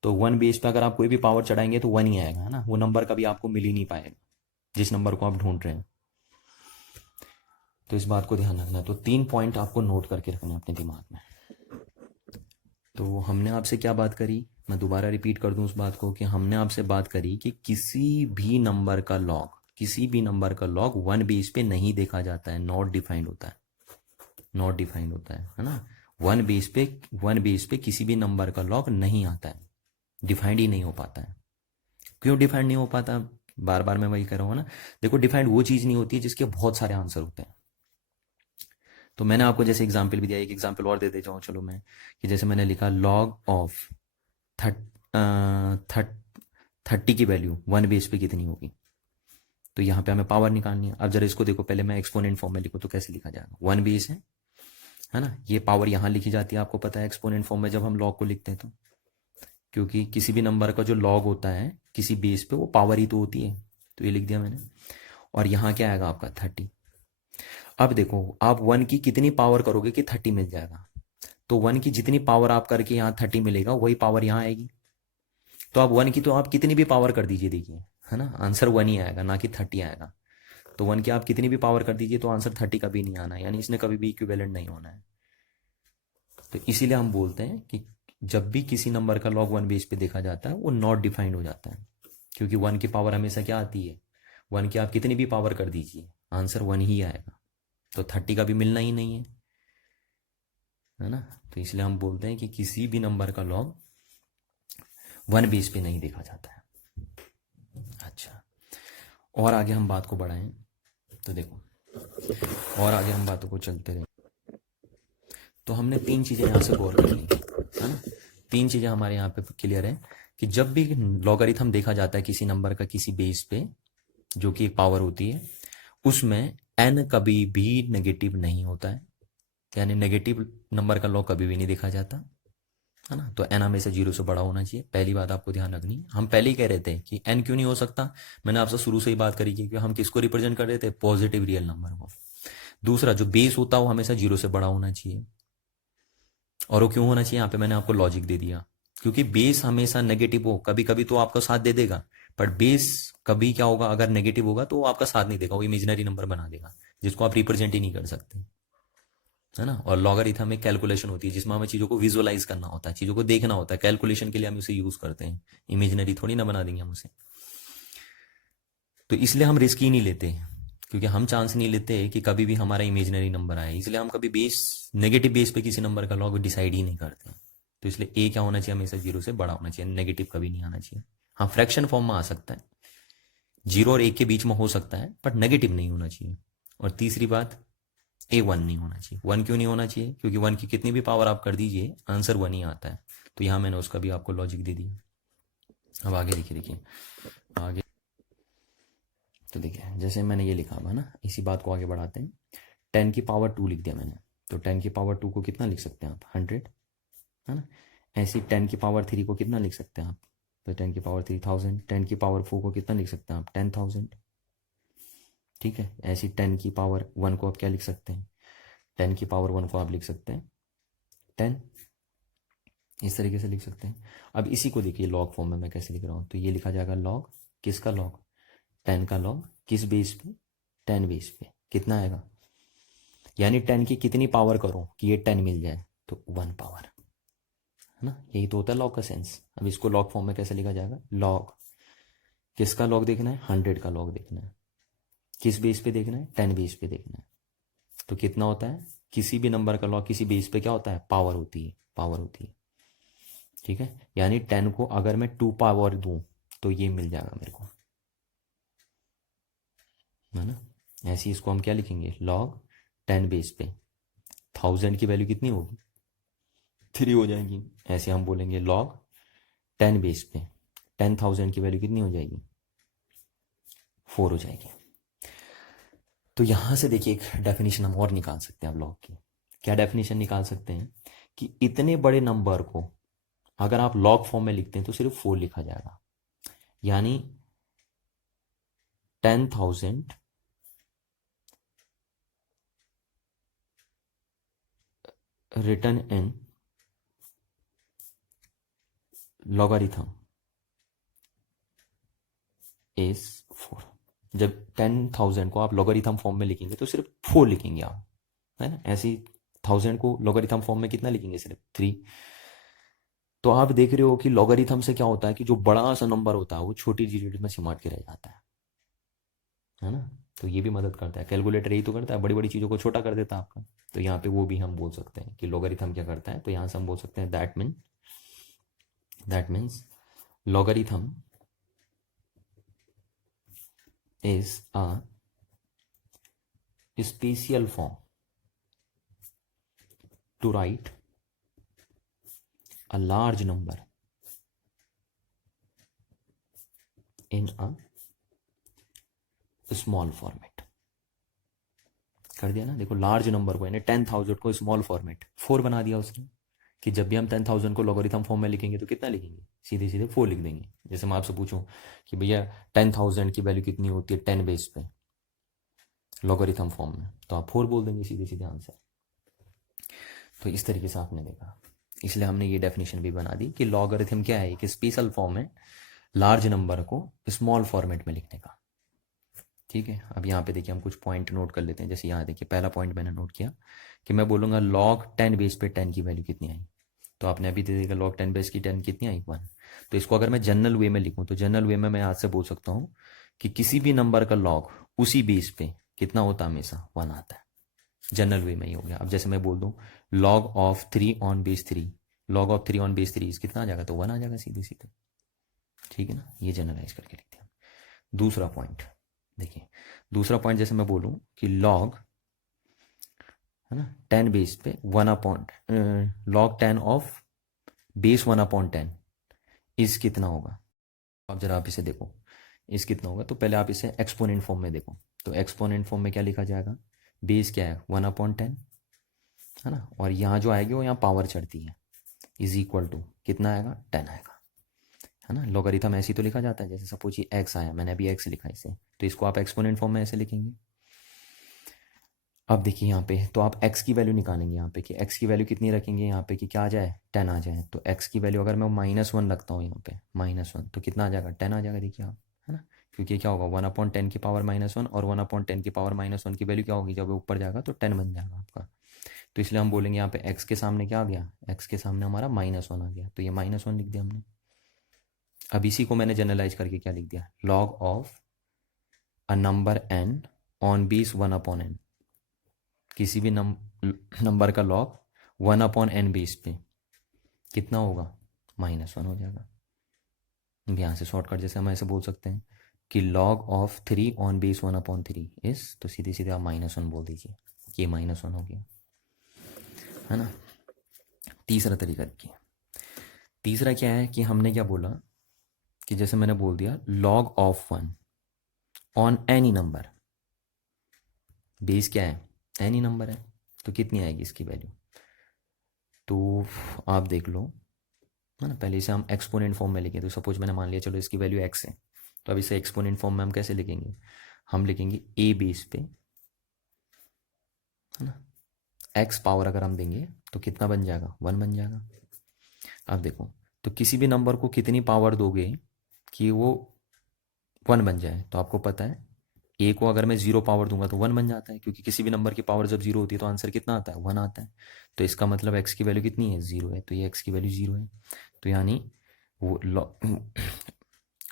तो 1 बेस पे अगर आप कोई भी पावर चढ़ाएंगे तो 1 ही आएगा, है ना, वो नंबर कभी आपको मिल ही नहीं पाएगा जिस नंबर को आप ढूंढ रहे हैं। तो इस बात को ध्यान रखना है। तो 3 पॉइंट आपको नोट करके रखना है अपने दिमाग में। तो हमने आपसे क्या बात करी, मैं दोबारा रिपीट कर दूं उस बात को, कि हमने आपसे बात करी कि किसी भी नंबर का लॉग 1 बेस पे नहीं देखा जाता है, नॉट डिफाइंड होता है, नॉट डिफाइंड होता है ना। 1 बेस पे किसी भी नंबर का लॉग नहीं आता है, डिफाइंड ही नहीं हो पाता है। क्यों डिफाइंड नहीं हो पाता, बार बार मैं वही कह रहा हूँ ना। देखो, डिफाइंड वो चीज़ नहीं होती है जिसके बहुत सारे आंसर होते हैं। तो मैंने आपको जैसे एग्जाम्पल भी दिया, एक एग्जाम्पल और दे देता हूँ चलो मैं, कि जैसे मैंने लिखा लॉग ऑफ 30 की वैल्यू 1 बेस पे कितनी होगी, तो यहाँ पे हमें पावर निकालनी है। अब जरा इसको देखो, पहले मैं एक्सपोनेंट फॉर्म में लिखूँ तो कैसे लिखा जाएगा, 1 बेस है ना, ये पावर यहाँ लिखी जाती है, आपको पता है एक्सपोनेंट फॉर्म में जब हम लॉग को लिखते हैं तो, क्योंकि किसी भी नंबर का जो लॉग होता है किसी बेस पे वो पावर ही तो होती है, तो ये लिख दिया मैंने। और यहाँ क्या आएगा आपका 30। अब देखो, आप 1 की कितनी पावर करोगे कि 30 मिल जाएगा, तो 1 की जितनी पावर आप करके यहाँ 30 मिलेगा वही पावर यहाँ आएगी। तो आप 1 की तो आप कितनी भी पावर कर दीजिए, देखिए, है ना, आंसर 1 ही आएगा, ना कि 30 आएगा। तो 1 की आप कितनी भी पावर कर दीजिए तो आंसर 30 कभी नहीं आना है, यानी इसने कभी भी इक्विवेलेंट नहीं होना है। तो इसीलिए हम बोलते हैं कि जब भी किसी नंबर का लॉग 1 बेस पे देखा जाता है वो नॉट डिफाइंड हो जाता है, क्योंकि 1 की पावर हमेशा क्या आती है, 1 की आप कितनी भी पावर कर दीजिए आंसर 1 ही आएगा, तो 30 का भी मिलना ही नहीं है ना। तो इसलिए हम बोलते हैं कि किसी भी नंबर का लॉग 1 बेस पे नहीं देखा जाता है। अच्छा, और आगे हम बात को बढ़ाएं तो देखो, और आगे हम बातों को चलते रहें तो हमने 3 चीज़ें यहाँ से गौर कर ली, है ना। 3 चीज़ें हमारे यहाँ पे क्लियर है कि जब भी लॉगरिथम देखा जाता है किसी नंबर का किसी बेस पे, जो कि एक पावर होती है, उसमें n कभी भी नेगेटिव नहीं होता है, यानी नेगेटिव नंबर का लॉग कभी भी नहीं देखा जाता, है ना। तो n हमेशा 0 से बड़ा होना चाहिए, पहली बात आपको ध्यान रखनी है। हम पहले ही कह रहे थे कि n क्यों नहीं हो सकता, मैंने आपसे शुरू से ही बात करी कि हम किसको रिप्रेजेंट कर रहे थे, पॉजिटिव रियल नंबर को। दूसरा, जो बेस होता है वो हमेशा 0 से बड़ा होना चाहिए, और वो क्यों होना चाहिए, यहाँ पे मैंने आपको लॉजिक दे दिया, क्योंकि बेस हमेशा नेगेटिव हो, कभी कभी तो आपका साथ दे देगा, पर बेस कभी क्या होगा, अगर नेगेटिव होगा तो वो आपका साथ नहीं देगा, वो इमेजिनरी नंबर बना देगा जिसको आप रिप्रेजेंट ही नहीं कर सकते, है ना। और लॉगरिथम में कैलकुलेशन होती है जिसमें हमें चीज़ों को विजुअलाइज करना होता है, चीज़ों को देखना होता है, कैलकुलेशन के लिए हम उसे यूज़ करते हैं, इमेजिनरी थोड़ी ना बना देंगे हम उसे। तो इसलिए हम रिस्क ही नहीं लेते, क्योंकि हम चांस नहीं लेते कि कभी भी हमारा इमेजिनरी नंबर आए, इसलिए हम कभी बेस नेगेटिव बेस पे किसी नंबर का लॉग डिसाइड ही नहीं करते। तो इसलिए ए क्या होना चाहिए, हमेशा 0 से बड़ा होना चाहिए, नेगेटिव कभी नहीं आना चाहिए। हाँ, फ्रैक्शन फॉर्म में आ सकता है, 0 और 1 के बीच में हो सकता है, बट नेगेटिव नहीं होना चाहिए। और तीसरी बात, ए 1 नहीं होना चाहिए। 1 क्यों नहीं होना चाहिए, क्योंकि 1 की कितनी भी पावर आप कर दीजिए आंसर 1 ही आता है। तो यहाँ मैंने उसका भी आपको लॉजिक दे दिया। अब आगे देखिए आगे, तो देखिए जैसे मैंने ये लिखा हुआ ना, इसी बात को आगे बढ़ाते हैं। 10 की पावर 2 लिख दिया मैंने, तो 10 की पावर 2 को कितना लिख सकते हैं आप, 100, है ना। ऐसी 10 की पावर 3 को कितना लिख सकते हैं आप, तो 10 की पावर 3000। 10 की पावर 4 को कितना लिख सकते हैं आप, 10,000, ठीक है। ऐसी 10 की पावर 1 को आप क्या लिख सकते हैं, 10 की पावर 1 को आप लिख सकते हैं 10, इस तरीके से लिख सकते हैं। अब इसी को देखिए लॉग फॉर्म में मैं कैसे लिख रहा हूँ, तो ये लिखा जाएगा लॉग, किसका लॉग, 10 का लॉग, किस बेस पे, 10 बेस पे, कितना आएगा, यानी 10 की कितनी पावर करो कि ये 10 मिल जाए, तो 1 पावर, है ना, यही तो होता है लॉग का सेंस। अब इसको लॉग फॉर्म में कैसे लिखा जाएगा, लॉग किसका लॉग देखना है, 100 का लॉग देखना है। किस बेस पे देखना है, 10 बेस पे देखना है। तो कितना होता है, किसी भी नंबर का लॉग किसी बेस पे क्या होता है, पावर होती है, पावर होती है। ठीक है, यानी 10 को अगर मैं 2 पावर दूं तो ये मिल जाएगा मेरे को, है ना। ऐसे ही इसको हम क्या लिखेंगे, लॉग 10 बेस पे 1000 की वैल्यू कितनी होगी, 3 हो जाएगी। ऐसे हम बोलेंगे लॉग 10 बेस पे 10,000 की वैल्यू कितनी हो जाएगी, 4 हो जाएगी। तो यहां से देखिए एक डेफिनेशन हम और निकाल सकते हैं अब लॉग की। क्या डेफिनेशन निकाल सकते हैं कि इतने बड़े नंबर को अगर आप लॉग फॉर्म में लिखते हैं तो सिर्फ 4 लिखा जाएगा। यानी 10,000 रिटर्न इन लॉगरिथम इज 4। जब 10,000 को आप लॉगरिथम फॉर्म में लिखेंगे तो सिर्फ 4 लिखेंगे आप, है ना। ऐसे ही 1000 को लॉगरिथम फॉर्म में कितना लिखेंगे, सिर्फ 3। तो आप देख रहे हो कि लॉगरिथम से क्या होता है कि जो बड़ा सा नंबर होता है वो छोटी डिजिट में सिमट के रह जाता है ना। तो ये भी मदद करता है, कैलकुलेटर यही तो करता है, बड़ी बड़ी चीज़ों को छोटा कर देता है आपका। तो यहाँ पे वो भी हम बोल सकते हैं कि लॉगरिथम क्या करता है। तो यहाँ से हम बोल सकते हैं that means logarithm is a special form to write a large number in a small format। कर दिया ना, देखो लार्ज नंबर को यानी 10,000 को स्मॉल फॉर्मेट 4 बना दिया उसने, कि जब भी हम 10,000 को लॉगरिथम फॉर्म में लिखेंगे तो कितना लिखेंगे, सीधे सीधे 4 लिख देंगे। जैसे मैं आपसे पूछूं कि भैया 10,000 की वैल्यू कितनी होती है 10 बेस पे लॉगरिथम फॉर्म में, तो आप 4 बोल देंगे सीधे सीधे आंसर। तो इस तरीके से आपने देखा, इसलिए हमने ये डेफिनेशन भी बना दी कि लॉगरिथम क्या है, एक स्पेशल फॉर्म है लार्ज नंबर को स्मॉल फॉर्मेट में लिखने का। ठीक है, अब यहाँ पे देखिए हम कुछ पॉइंट नोट कर लेते हैं। जैसे यहाँ देखिए पहला पॉइंट मैंने नोट किया कि मैं बोलूँगा लॉग 10 बेस पे 10 की वैल्यू कितनी आई, तो आपने अभी देखा लॉग 10 बेस की 10 कितनी आई, 1। तो इसको अगर मैं जनरल वे में लिखूँ तो जनरल वे में मैं आज से बोल सकता हूँ कि किसी भी नंबर का लॉग उसी बेस पे कितना होता है, हमेशा 1 आता है। जनरल वे में ही हो गया। अब जैसे मैं बोल दूँ log of 3 on base 3, log of 3 on base 3 कितना आ जाएगा, तो 1 आ जाएगा सीधे सीधे। ठीक है ना, ये जनरलाइज करके लिखते हैं। दूसरा पॉइंट देखिए, दूसरा पॉइंट जैसे मैं बोलूँ कि लॉग, है ना, 10 बेस पे 1 upon log 10 of base 1 upon 10 इस कितना होगा। अब जरा आप इसे देखो, इस कितना होगा, तो पहले आप इसे एक्सपोनेंट फॉर्म में देखो। तो एक्सपोनेंट फॉर्म में क्या लिखा जाएगा, बेस क्या है 1 अपॉन 10, है ना, और यहाँ जो आएगी वो यहाँ पावर चढ़ती है, इज इक्वल टू कितना आएगा, 10 आएगा, है ना। लॉगरिथम ऐसे ही तो लिखा जाता है, जैसे सपोज ये एक्स आया, मैंने अभी एक्स लिखा इसे, तो इसको आप एक्सपोनेंट फॉर्म में ऐसे लिखेंगे। अब देखिए यहाँ पे तो आप x की वैल्यू निकालेंगे यहाँ पे कि x की वैल्यू कितनी रखेंगे यहाँ पे कि क्या आ जाए, 10 आ जाए। तो x की वैल्यू अगर मैं -1 रखता हूँ यहाँ पे -1, तो कितना आ जाएगा, 10 आ जाएगा। देखिए आप, है ना, क्योंकि क्या होगा 1 अपॉन 10 की पावर -1 और 1 अपॉन 10 की पावर -1 की वैल्यू क्या होगी, जब वो ऊपर जाएगा तो 10 बन जाएगा आपका। तो इसलिए हम बोलेंगे यहाँ पे x के सामने क्या आ गया, x के सामने हमारा -1 आ गया, तो ये -1 लिख दिया हमने। अब इसी को मैंने जनरलाइज करके क्या लिख दिया, log of a number n on base 1 upon n, किसी भी नंबर का लॉग 1 अपॉन n बेस पे कितना होगा, -1 हो जाएगा। यहाँ से शॉर्टकट जैसे हम ऐसे बोल सकते हैं कि log of 3 on base 1 upon 3 इस, तो सीधे सीधे आप -1 बोल दीजिए, ये -1 हो गया, है ना। तीसरा तरीका देखिए, तीसरा क्या है कि हमने क्या बोला कि जैसे मैंने बोल दिया log of 1 on any number, base क्या है, एनी नंबर है, तो कितनी आएगी इसकी वैल्यू, तो आप देख लो, है ना। पहले इसे हम एक्सपोनेंट फॉर्म में लिखें, तो सपोज मैंने मान लिया चलो इसकी वैल्यू x है, तो अब इसे एक्सपोनेंट फॉर्म में हम कैसे लिखेंगे, हम लिखेंगे a बेस पे, है ना, x पावर अगर हम देंगे तो कितना बन जाएगा, 1 बन जाएगा। अब देखो, तो किसी भी नंबर को कितनी पावर दोगे कि वो 1 बन जाए, तो आपको पता है ए को अगर मैं 0 पावर दूंगा तो 1 बन जाता है, क्योंकि किसी भी नंबर की पावर जब 0 होती है तो आंसर कितना आता है, 1 आता है। तो इसका मतलब x की वैल्यू कितनी है, 0 है, तो ये x की वैल्यू 0 है। तो यानी वो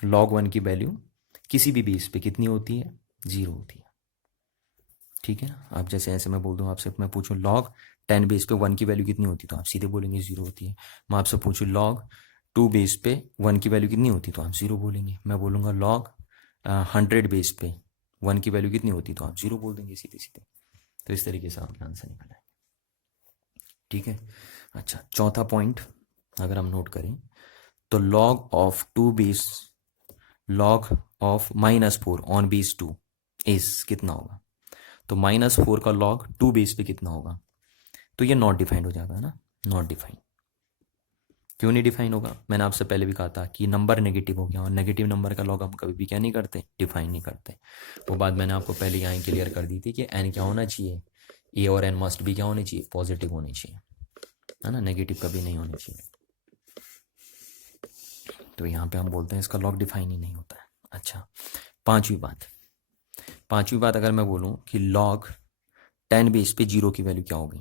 log 1 की वैल्यू किसी भी बेस पे कितनी होती है, 0 होती है। ठीक है ना। अब जैसे ऐसे मैं बोल दूँ आपसे, मैं पूछूँ log 10 बेस पे 1 की वैल्यू कितनी होती है, तो आप सीधे बोलेंगे 0 होती है। मैं आपसे पूछूँ log 2 बेस पे 1 की वैल्यू कितनी होती है, तो आप 0 बोलेंगे। मैं बोलूँगा log 100 बेस पे 1 की वैल्यू कितनी होती है, तो आप 0 बोल देंगे सीधे सीधे। तो इस तरीके से आपका आंसर निकल आएगा। ठीक है। अच्छा, चौथा पॉइंट अगर हम नोट करें तो log of 2 base log of -4 on base 2 is कितना होगा। तो -4 का log 2 बेस पे कितना होगा, तो ये नॉट डिफाइंड हो जाएगा ना, नॉट डिफाइंड। क्यों नहीं डिफाइन होगा, मैंने आपसे पहले भी कहा था कि नंबर नेगेटिव हो गया, और नेगेटिव नंबर का लॉग हम कभी भी क्या नहीं करते, डिफाइन नहीं करते। वो बात मैंने आपको पहले यहाँ क्लियर कर दी थी कि एन क्या होना चाहिए, ए और एन मस्ट भी क्या होने चाहिए, पॉजिटिव होने चाहिए, है ना, नेगेटिव कभी नहीं होने चाहिए। तो यहाँ पे हम बोलते हैं इसका लॉग डिफाइन ही नहीं होता है। अच्छा, पांचवी बात अगर मैं बोलूँ कि log 10 बेस पे 0 की वैल्यू क्या होगी,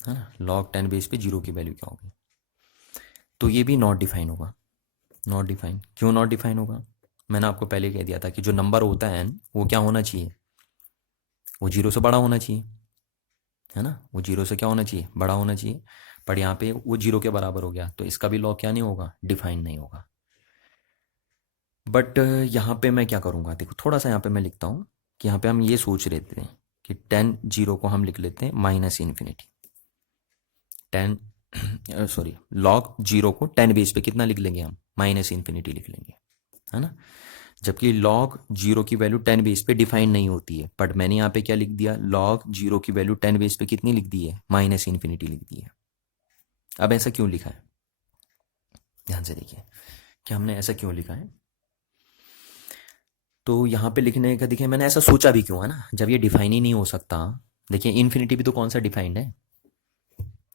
है ना, log 10 बेस पे 0 की वैल्यू क्या होगी, तो ये भी नॉट डिफाइन होगा। नॉट डिफाइन क्यों नॉट डिफाइन होगा, मैंने आपको पहले कह दिया था कि जो नंबर होता है n वो क्या होना चाहिए, वो 0 से बड़ा होना चाहिए, है ना, वो 0 से क्या होना चाहिए, बड़ा होना चाहिए। पर यहाँ पे वो 0 के बराबर हो गया, तो इसका भी लॉग क्या नहीं होगा, डिफाइन नहीं होगा। बट यहाँ पे मैं क्या करूँगा, देखो थोड़ा सा यहाँ पे मैं लिखता हूँ कि यहाँ पे हम ये सोच रहे थे कि 10 0 को हम लिख लेते हैं -∞। 10 सॉरी log 0 को 10 बेस पे कितना लिख लेंगे हम, -∞ लिख लेंगे, है ना। जबकि log 0 की वैल्यू 10 बेस पे डिफाइन नहीं होती है, बट मैंने यहाँ पे क्या लिख दिया, log 0 की वैल्यू 10 बेस पे कितनी लिख दी है, -∞ लिख दी है। अब ऐसा क्यों लिखा है, ध्यान से देखिए कि हमने ऐसा क्यों लिखा है। तो यहाँ पे लिखने का देखिए मैंने ऐसा सोचा भी क्यों, है ना, जब ये डिफाइन ही नहीं हो सकता। देखिए इन्फिनिटी भी तो कौन सा डिफाइंड है,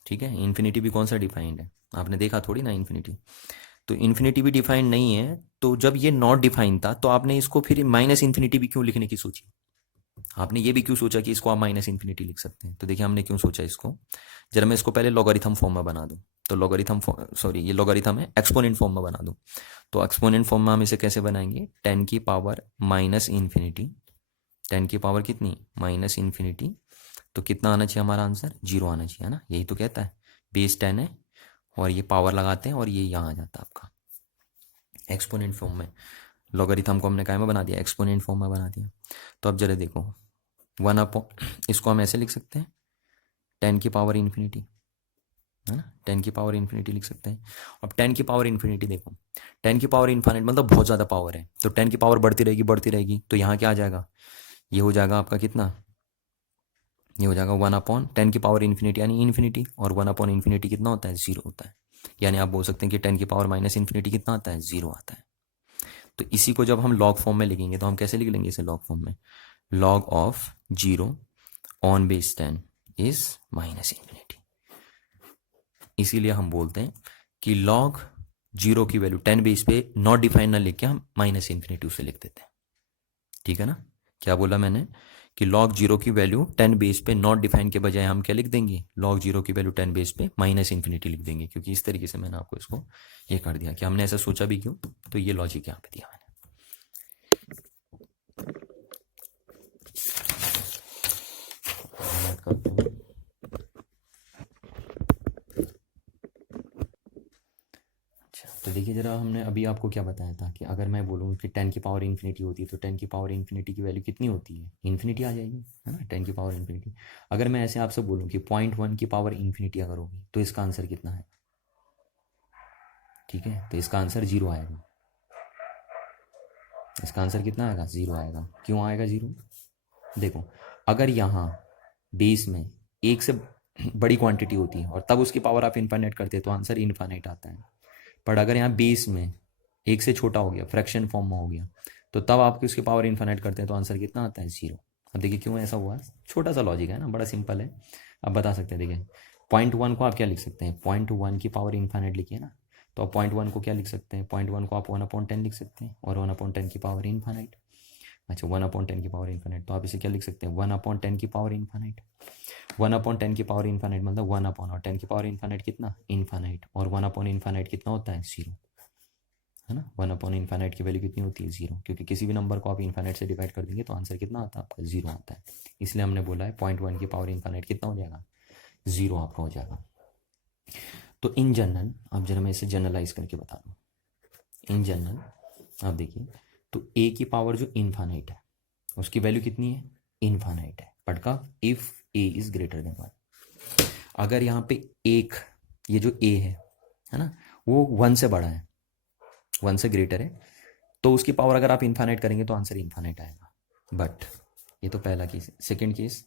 ठीक है, इन्फिनिटी भी कौन सा डिफाइंड है, आपने देखा थोड़ी ना इन्फिनिटी। तो इन्फिनिटी भी डिफाइंड नहीं है, तो जब ये नॉट डिफाइंड था तो आपने इसको फिर -∞ भी क्यों लिखने की सोची, आपने ये भी क्यों सोचा कि इसको आप -∞ लिख सकते हैं। तो देखिए हमने क्यों सोचा इसको, जरा मैं इसको पहले लॉगरिथम फॉर्म में बना दूं, तो लॉगरिथम सॉरी ये लॉगरिथम है, एक्सपोनेंट फॉर्म में बना दूं। तो एक्सपोनेंट फॉर्म में हम इसे कैसे बनाएंगे, 10 की पावर -∞, 10 की पावर कितनी, -∞, तो कितना आना चाहिए हमारा आंसर, 0 आना चाहिए, है ना, यही तो कहता है, बेस 10 है और ये पावर लगाते हैं और ये यहाँ आ जाता है आपका एक्सपोनेंट फॉर्म में। लॉगरिथम को हमने काय में बना दिया, एक्सपोनेंट फॉर्म में बना दिया। तो अब जरा देखो 1 इसको हम ऐसे लिख सकते हैं 10 की पावर इन्फिनिटी, है ना, 10 की पावर इन्फिनिटी लिख सकते हैं। अब 10 की पावर इन्फिनिटी देखो, 10 की पावर इन्फिनिट मतलब बहुत ज़्यादा पावर है, तो 10 की पावर बढ़ती रहेगी, तो यहाँ क्या आ जाएगा, ये हो जाएगा आपका कितना, ये हो जाएगा 1/10 की पावर इन्फिनिटी यानी इन्फिनिटी, और 1/∞ कितना होता है, 0 होता है। यानी आप बोल सकते हैं कि 10 की पावर -∞ कितना आता है, 0 आता है। तो इसी को जब हम लॉग फॉर्म में लिखेंगे तो हम कैसे लिख लेंगे इसे लॉग फॉर्म में, log of 0 on base 10 is -∞। इसीलिए हम बोलते हैं कि log 0 की वैल्यू 10 बेस पे नॉट डिफाइन ना लिख के हम -∞ उसे लिख देते हैं। ठीक है ना, क्या बोला मैंने कि log 0 की वैल्यू 10 बेस पे नॉट डिफाइन के बजाय हम क्या लिख देंगे, log 0 की वैल्यू 10 बेस पे -∞ लिख देंगे, क्योंकि इस तरीके से मैंने आपको इसको ये कर दिया कि हमने ऐसा सोचा भी क्यों, तो ये लॉजिक यहाँ पे दिया मैंने। करते हैं तो देखिए जरा हमने अभी आपको क्या बताया था कि अगर मैं बोलूँ कि 10 की पावर इन्फिनिटी होती है तो 10 की पावर इन्फिनिटी की वैल्यू कितनी होती है, इन्फिनिटी आ जाएगी, है ना, 10 की पावर इन्फिनिटी। अगर मैं ऐसे आपसे बोलूँ कि 0.1 की पावर इन्फिनिटी अगर होगी तो इसका आंसर कितना है, ठीक है, तो इसका आंसर 0 आएगा, इसका आंसर कितना आएगा, 0 आएगा। क्यों आएगा 0, देखो अगर यहाँ बेस में एक से बड़ी क्वांटिटी होती है और तब उसकी पावर आप इन्फाइनाइट करते हैं तो आंसर इन्फाइनाइट आता है। पर अगर यहाँ बेस में एक से छोटा हो गया, फ्रैक्शन फॉर्म में हो गया, तो तब आप उसकी पावर इन्फाइनाइट करते हैं तो आंसर कितना आता है, 0। अब देखिए क्यों ऐसा हुआ, छोटा सा लॉजिक है ना, बड़ा सिंपल है, आप बता सकते हैं। देखिए 0.1 को आप क्या लिख सकते हैं, 0.1 की पावर इन्फाइनाइट लिखिए ना, तो आप 0.1 को क्या लिख सकते हैं, 0.1 को आप 1/10 लिख सकते हैं और 1/10 की पावर इन्फाइनाइट। अच्छा 1/10 की पावर इन्फाइनाइट, तो आप इसे क्या लिख सकते हैं 1/10 की पावर इन्फाइनाइट। 1/10 की पावर इन्फाइनाइट मतलब 1/10 की पावर इन्फाइनाइट कितना इन्फाइनाइट, और 1/इन्फाइनाइट कितना होता है 0, है ना। 1/इन्फाइनाइट की वैल्यू कितनी होती है 0, क्योंकि किसी भी नंबर को आप इन्फाइनाइट से डिवाइड कर देंगे तो आंसर कितना आता है आपका 0 आता है। इसलिए हमने बोला है 0.1 की पावर इन्फाइनाइट कितना हो जाएगा 0 आपका हो जाएगा। तो इन जनरल आप जरा मैं इसे जनरलाइज करके बता दूँ। इन जनरल आप देखिए, तो ए की पावर जो इन्फाइनाइट है उसकी वैल्यू कितनी है इन्फाइनाइट है, बट का if A is greater than 1। अगर यहाँ पे एक ये जो ए है ना, वो 1 से बड़ा है, 1 से ग्रेटर है, तो उसकी पावर अगर आप इन्फाइनाइट करेंगे तो आंसर इन्फाइनाइट आएगा। बट ये तो पहला केस है। सेकेंड केस,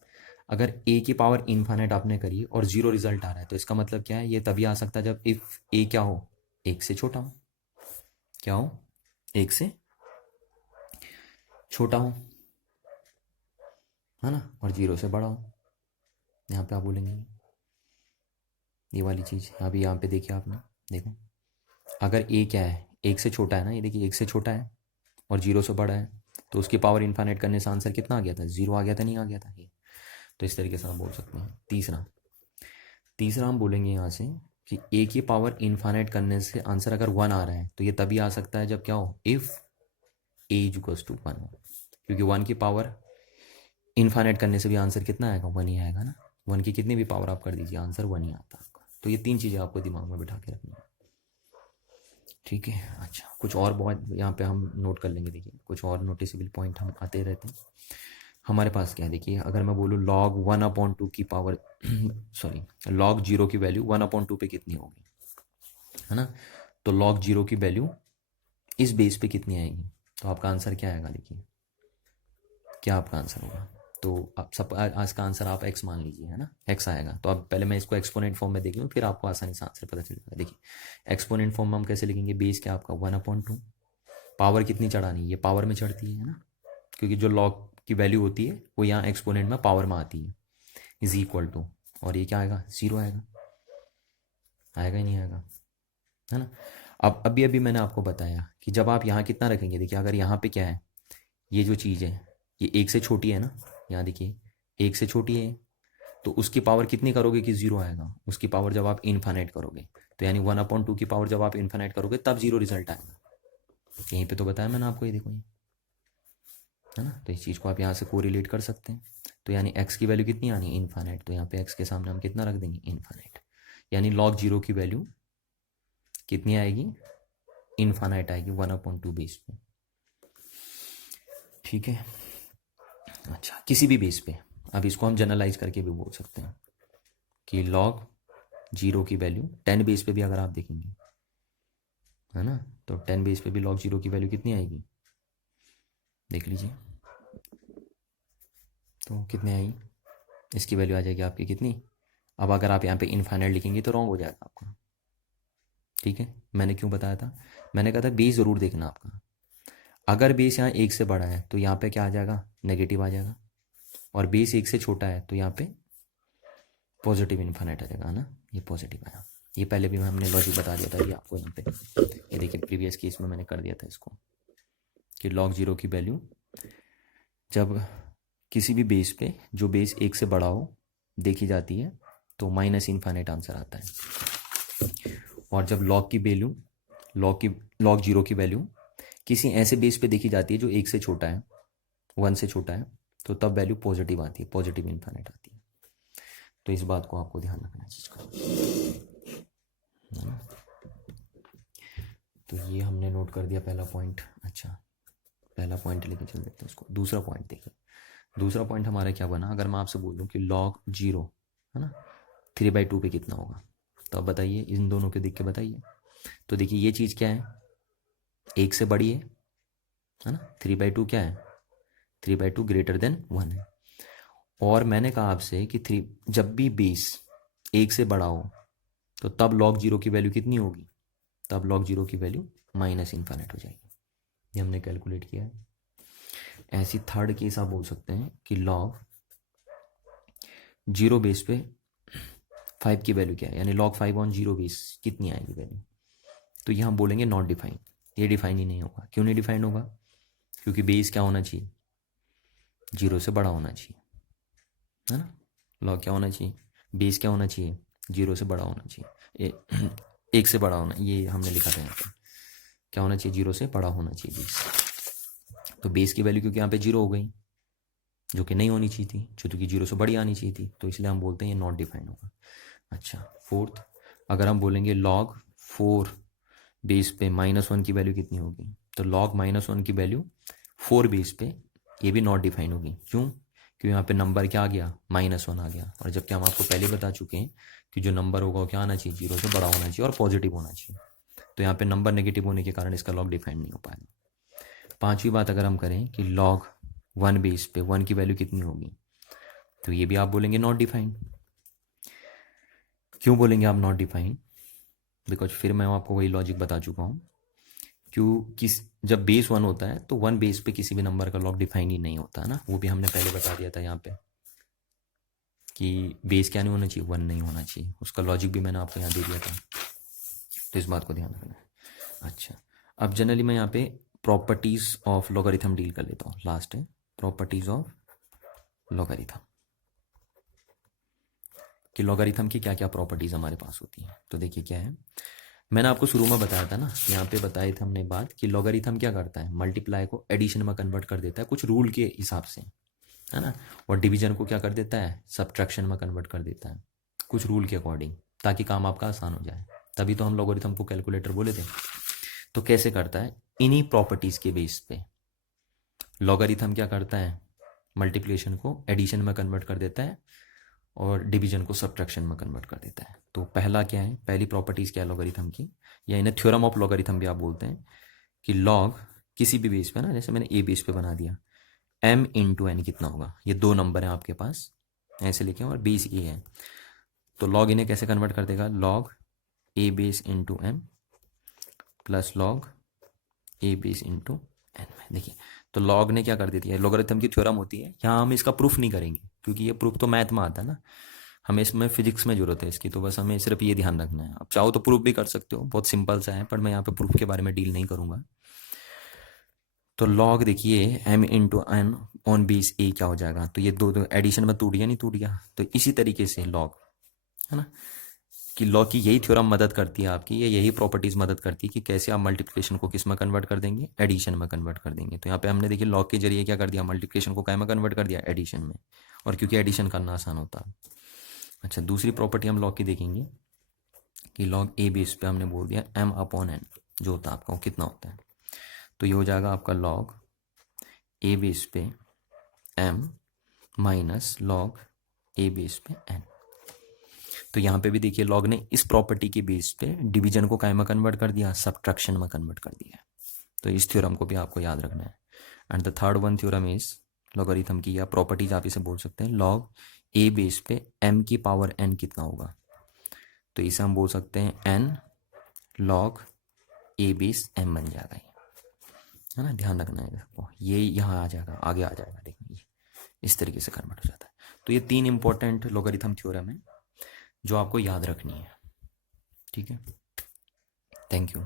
अगर ए की पावर इन्फाइनाइट आपने करी और 0 रिजल्ट आ रहा है, तो इसका मतलब क्या है, ये तभी आ सकता है जब इफ ए क्या हो 1 से छोटा हो, क्या हो 1 से छोटा हो, है ना, और 0 से बड़ा हो। यहाँ पे आप बोलेंगे ये वाली चीज़, अभी यहाँ पे देखिए आपने, देखो अगर ए क्या है 1 से छोटा है ना, ये देखिए 1 से छोटा है और 0 से बड़ा है, तो उसकी पावर इन्फाइनाइट करने से आंसर कितना आ गया था 0 आ गया था, नहीं आ गया था ये। तो इस तरीके से हम बोल सकते हैं। तीसरा हम बोलेंगे यहाँ से कि ए की पावर इन्फाइनाइट करने से आंसर अगर 1 आ रहा है तो ये तभी आ सकता है जब क्या हो if A is equals to 1 हो, क्योंकि 1 की पावर इन्फाइनाइट करने से भी आंसर कितना आएगा 1 ही आएगा ना। 1 की कितनी भी पावर आप कर दीजिए आंसर 1 ही आता है आपका। तो ये 3 चीज़ें आपको दिमाग में बिठा के रखनी है, ठीक है। अच्छा कुछ और बहुत यहाँ पे हम नोट कर लेंगे, देखिए कुछ और नोटिसेबल पॉइंट हम आते रहते हैं हमारे पास। क्या है देखिए, अगर मैं बोलूँ log 1/2 की पावर सॉरी log 0 की वैल्यू 1/2 पे कितनी होगी, है ना, तो log 0 की वैल्यू इस बेस पे कितनी आएगी, तो आपका आंसर क्या आएगा, देखिए क्या आपका आंसर होगा। तो आप सब आज का आंसर आप x मान लीजिए, है ना, x आएगा। तो अब पहले मैं इसको एक्सपोनेंट फॉर्म में देख लूँ, फिर आपको आसानी से आंसर पता चलेगा। देखिए एक्सपोनेंट फॉर्म में हम कैसे लिखेंगे, बेस क्या आपका 1/2, पावर कितनी चढ़ानी है, ये पावर में चढ़ती है ना, क्योंकि जो लॉग की वैल्यू होती है वो यहाँ एक्सपोनेंट में पावर में आती है, इज इक्वल टू, और ये क्या आएगा 0 आएगा, आएगा ही नहीं आएगा, है ना। अब अभी अभी मैंने आपको बताया कि जब आप यहाँ कितना रखेंगे, देखिए अगर यहाँ पे क्या है, ये जो चीज़ है ये 1 से छोटी है ना, यहाँ देखिए 1 से छोटी है, तो उसकी पावर कितनी करोगे कि 0 आएगा, उसकी पावर जब आप इन्फाइनाइट करोगे, तो यानी 1/2 की पावर जब आप इन्फाइनाइट करोगे तब 0 रिजल्ट आएगा। यहीं पे तो बताया मैंने आपको, ये देखो ये, है ना। तो इस चीज़ को आप यहाँ से कोरिलेट कर सकते हैं। तो यानी x की वैल्यू कितनी आनी है इन्फाइनाइट, तो यहाँ पे x के सामने हम कितना रख देंगे इन्फाइनाइट, यानी log 0 की वैल्यू कितनी आएगी इन्फाइनाइट आएगी 1/2 बेस पे, ठीक है। अच्छा किसी भी बेस पे, अब इसको हम जनरलाइज करके भी बोल सकते हैं कि log 0 की वैल्यू 10 बेस पे भी अगर आप देखेंगे, है ना, तो 10 बेस पे भी log 0 की वैल्यू कितनी आएगी, देख लीजिए, तो कितने आई, इसकी वैल्यू आ जाएगी आपकी कितनी। अब अगर आप यहाँ पे इन्फाइनाइट लिखेंगे तो रॉन्ग हो जाएगा आपका, ठीक है। मैंने क्यों बताया था, मैंने कहा था बेस ज़रूर देखना आपका, अगर बेस यहाँ 1 से बड़ा है तो यहाँ पे क्या आ जाएगा नेगेटिव आ जाएगा, और बेस 1 से छोटा है तो यहाँ पे पॉजिटिव इन्फाइनाइट आ जाएगा, है ना, ये पॉजिटिव आया। ये पहले भी हमने लॉजिक बता दिया था ये आपको यहाँ पे, ये देखिए प्रीवियस केस में मैंने कर दिया था इसको, कि log 0 की वैल्यू जब किसी भी बेस पे जो बेस 1 से बड़ा हो देखी जाती है तो माइनस इन्फाइनाइट आंसर आता है, और जब log 0 की वैल्यू किसी ऐसे बेस पे देखी जाती है जो 1 से छोटा है, 1 से छोटा है, तो तब वैल्यू पॉजिटिव आती है, पॉजिटिव इन्फाइनाइट आती है। तो इस बात को आपको ध्यान रखना है चीज़ का, है ना। तो ये हमने नोट कर दिया पहला पॉइंट। अच्छा पहला पॉइंट लेके चल देते हैं इसको। दूसरा पॉइंट देखिए, दूसरा पॉइंट हमारा क्या बना, अगर मैं आपसे बोल दूँ कि log 0 है ना 3/2 पे कितना होगा, तो अब बताइए इन दोनों के देख के बताइए। तो देखिए ये चीज़ क्या है 1 से बड़ी है ना, 3/2 क्या है 3/2 ग्रेटर देन 1 है, और मैंने कहा आपसे कि 3 जब भी बेस 1 से बड़ा हो तो तब log 0 की वैल्यू कितनी होगी, तब log 0 की वैल्यू माइनस इन्फाइनाइट हो जाएगी, ये हमने कैलकुलेट किया है। ऐसी थर्ड केस आप बोल सकते हैं कि log 0 बेस पे 5 की वैल्यू क्या है, यानी log 5/0 बेस कितनी आएगी वैल्यू, तो ये हम बोलेंगे नॉट डिफाइन, ये डिफाइन ही नहीं होगा। क्यों नहीं डिफाइन होगा, क्योंकि बेस क्या होना चाहिए 0 से बड़ा होना चाहिए, है ना। लॉग क्या होना चाहिए, बेस क्या होना चाहिए, 0 से बड़ा होना चाहिए, 1 से बड़ा होना, ये हमने लिखा था यहाँ पे, क्या होना चाहिए, 0 से बड़ा होना चाहिए बेस। तो बेस की वैल्यू क्योंकि यहाँ पे 0 हो गई, जो कि नहीं होनी चाहिए थी, क्योंकि 0 से बड़ी आनी चाहिए थी, तो इसलिए हम बोलते हैं ये नॉट डिफाइंड होगा। अच्छा, फोर्थ, अगर हम बोलेंगे log 4 बेस पे -1 की वैल्यू कितनी होगी, तो log -1 की वैल्यू 4 बेस पे, ये भी नॉट डिफाइंड होगी। क्यों, क्योंकि यहाँ पे नंबर क्या आ गया, -1 आ गया, और जबकि हम आपको पहले बता चुके हैं कि जो नंबर होगा वो क्या आना चाहिए, 0 से बड़ा होना चाहिए और पॉजिटिव होना चाहिए। तो यहाँ पे नंबर नेगेटिव होने के कारण इसका लॉग डिफाइंड नहीं हो पाएगा। पांचवी बात अगर हम करें कि log 1 बेस पे 1 की वैल्यू कितनी होगी, तो ये भी आप बोलेंगे नॉट डिफाइंड। क्यों बोलेंगे आप नॉट डिफाइंड, बिकॉज फिर मैं आपको वही लॉजिक बता चुका हूँ, क्यों, किस, जब बेस 1 होता है तो 1 बेस पे किसी भी नंबर का लॉग डिफाइन ही नहीं होता है ना, वो भी हमने पहले बता दिया था यहाँ पे कि बेस क्या नहीं होना चाहिए, 1 नहीं होना चाहिए, उसका लॉजिक भी मैंने आपको यहाँ दे दिया था, तो इस बात को ध्यान रखना है। अच्छा, अब जनरली मैं यहाँ पे प्रॉपर्टीज ऑफ लॉगरिथम डील कर लेता हूँ, लास्ट है प्रॉपर्टीज ऑफ लॉगरिथम, कि लॉगरिथम की क्या क्या प्रॉपर्टीज हमारे पास होती हैं। तो देखिए क्या है, मैंने आपको शुरू में बताया था ना, यहाँ पे बताए थे हमने बात कि लॉगरिथम क्या करता है, मल्टीप्लाई को एडिशन में कन्वर्ट कर देता है कुछ रूल के हिसाब से, है ना, और डिवीजन को क्या कर देता है, सब्ट्रैक्शन में कन्वर्ट कर देता है कुछ रूल के अकॉर्डिंग, ताकि काम आपका आसान हो जाए। तभी तो हम लॉगरिथम को कैलकुलेटर बोले थे। तो कैसे करता है, इन्हीं प्रॉपर्टीज के बेस पे लॉगरिथम क्या करता है, मल्टीप्लिकेशन को एडिशन में कन्वर्ट कर देता है और डिवीजन को सब्ट्रैक्शन में कन्वर्ट कर देता है। तो पहला क्या है, पहली प्रॉपर्टीज क्या है लॉगरिथम की, या इन्हें थ्योरम ऑफ लॉगरिथम भी आप बोलते हैं, कि लॉग किसी भी बेस पे ना, जैसे मैंने ए बेस पे बना दिया, m इंटू एन कितना होगा, ये दो नंबर हैं आपके पास, ऐसे लिखें, और बेस ए है, तो लॉग इन्हें कैसे कन्वर्ट कर देगा, log a base into m plus log a base into n में। देखिए, तो लॉग ने क्या कर देती है, लॉगरिथम की थ्योरम होती है, यहाँ हम इसका प्रूफ नहीं करेंगे, क्योंकि ये प्रूफ तो मैथ में आता है ना, हमें इसमें फिजिक्स में जरूरत है इसकी, तो बस हमें सिर्फ ये ध्यान रखना है। अब चाहो तो प्रूफ भी कर सकते हो, बहुत सिंपल सा है, पर मैं यहाँ पे प्रूफ के बारे में डील नहीं करूंगा। तो लॉग देखिए m into n on base a क्या हो जाएगा, तो ये दो एडिशन में टूट गया, नहीं टूट गया, तो इसी तरीके से लॉग, है ना, कि लॉग की यही थ्योरम मदद करती है आपकी, ये यही प्रॉपर्टीज मदद करती है कि कैसे आप मल्टीप्लिकेशन को किस में कन्वर्ट कर देंगे, एडिशन में कन्वर्ट कर देंगे। तो यहाँ पे हमने देखिए लॉग के जरिए क्या कर दिया, मल्टीप्लिकेशन को क्या में कन्वर्ट कर दिया, एडिशन में, और क्योंकि एडिशन करना आसान होता है। अच्छा, दूसरी प्रॉपर्टी हम लॉग की देखेंगे कि लॉग ए बेस पे हमने बोल दिया m अपॉन एन जो होता है आपका, वो कितना होता है, तो ये हो जाएगा आपका लॉग ए बेस पे m minus log a base पे n। तो यहाँ पे भी देखिए लॉग ने इस प्रॉपर्टी के बेस पे डिवीजन को काय में कन्वर्ट कर दिया, सब्ट्रैक्शन में कन्वर्ट कर दिया। तो इस थ्योरम को भी आपको याद रखना है। And the third one theorem is logarithm की, या प्रॉपर्टीज आप इसे बोल सकते हैं, लॉग ए बेस पे m की पावर n कितना होगा, तो इसे हम बोल सकते हैं n log a base m बन जाएगा, है ना, ध्यान रखना है आपको, ये यहाँ आ जाएगा, आगे आ जाएगा, देखिए इस तरीके से कन्वर्ट हो जाता है। तो ये 3 इंपॉर्टेंट लॉगरिथम थ्योरम है जो आपको याद रखनी है, ठीक है। Thank you.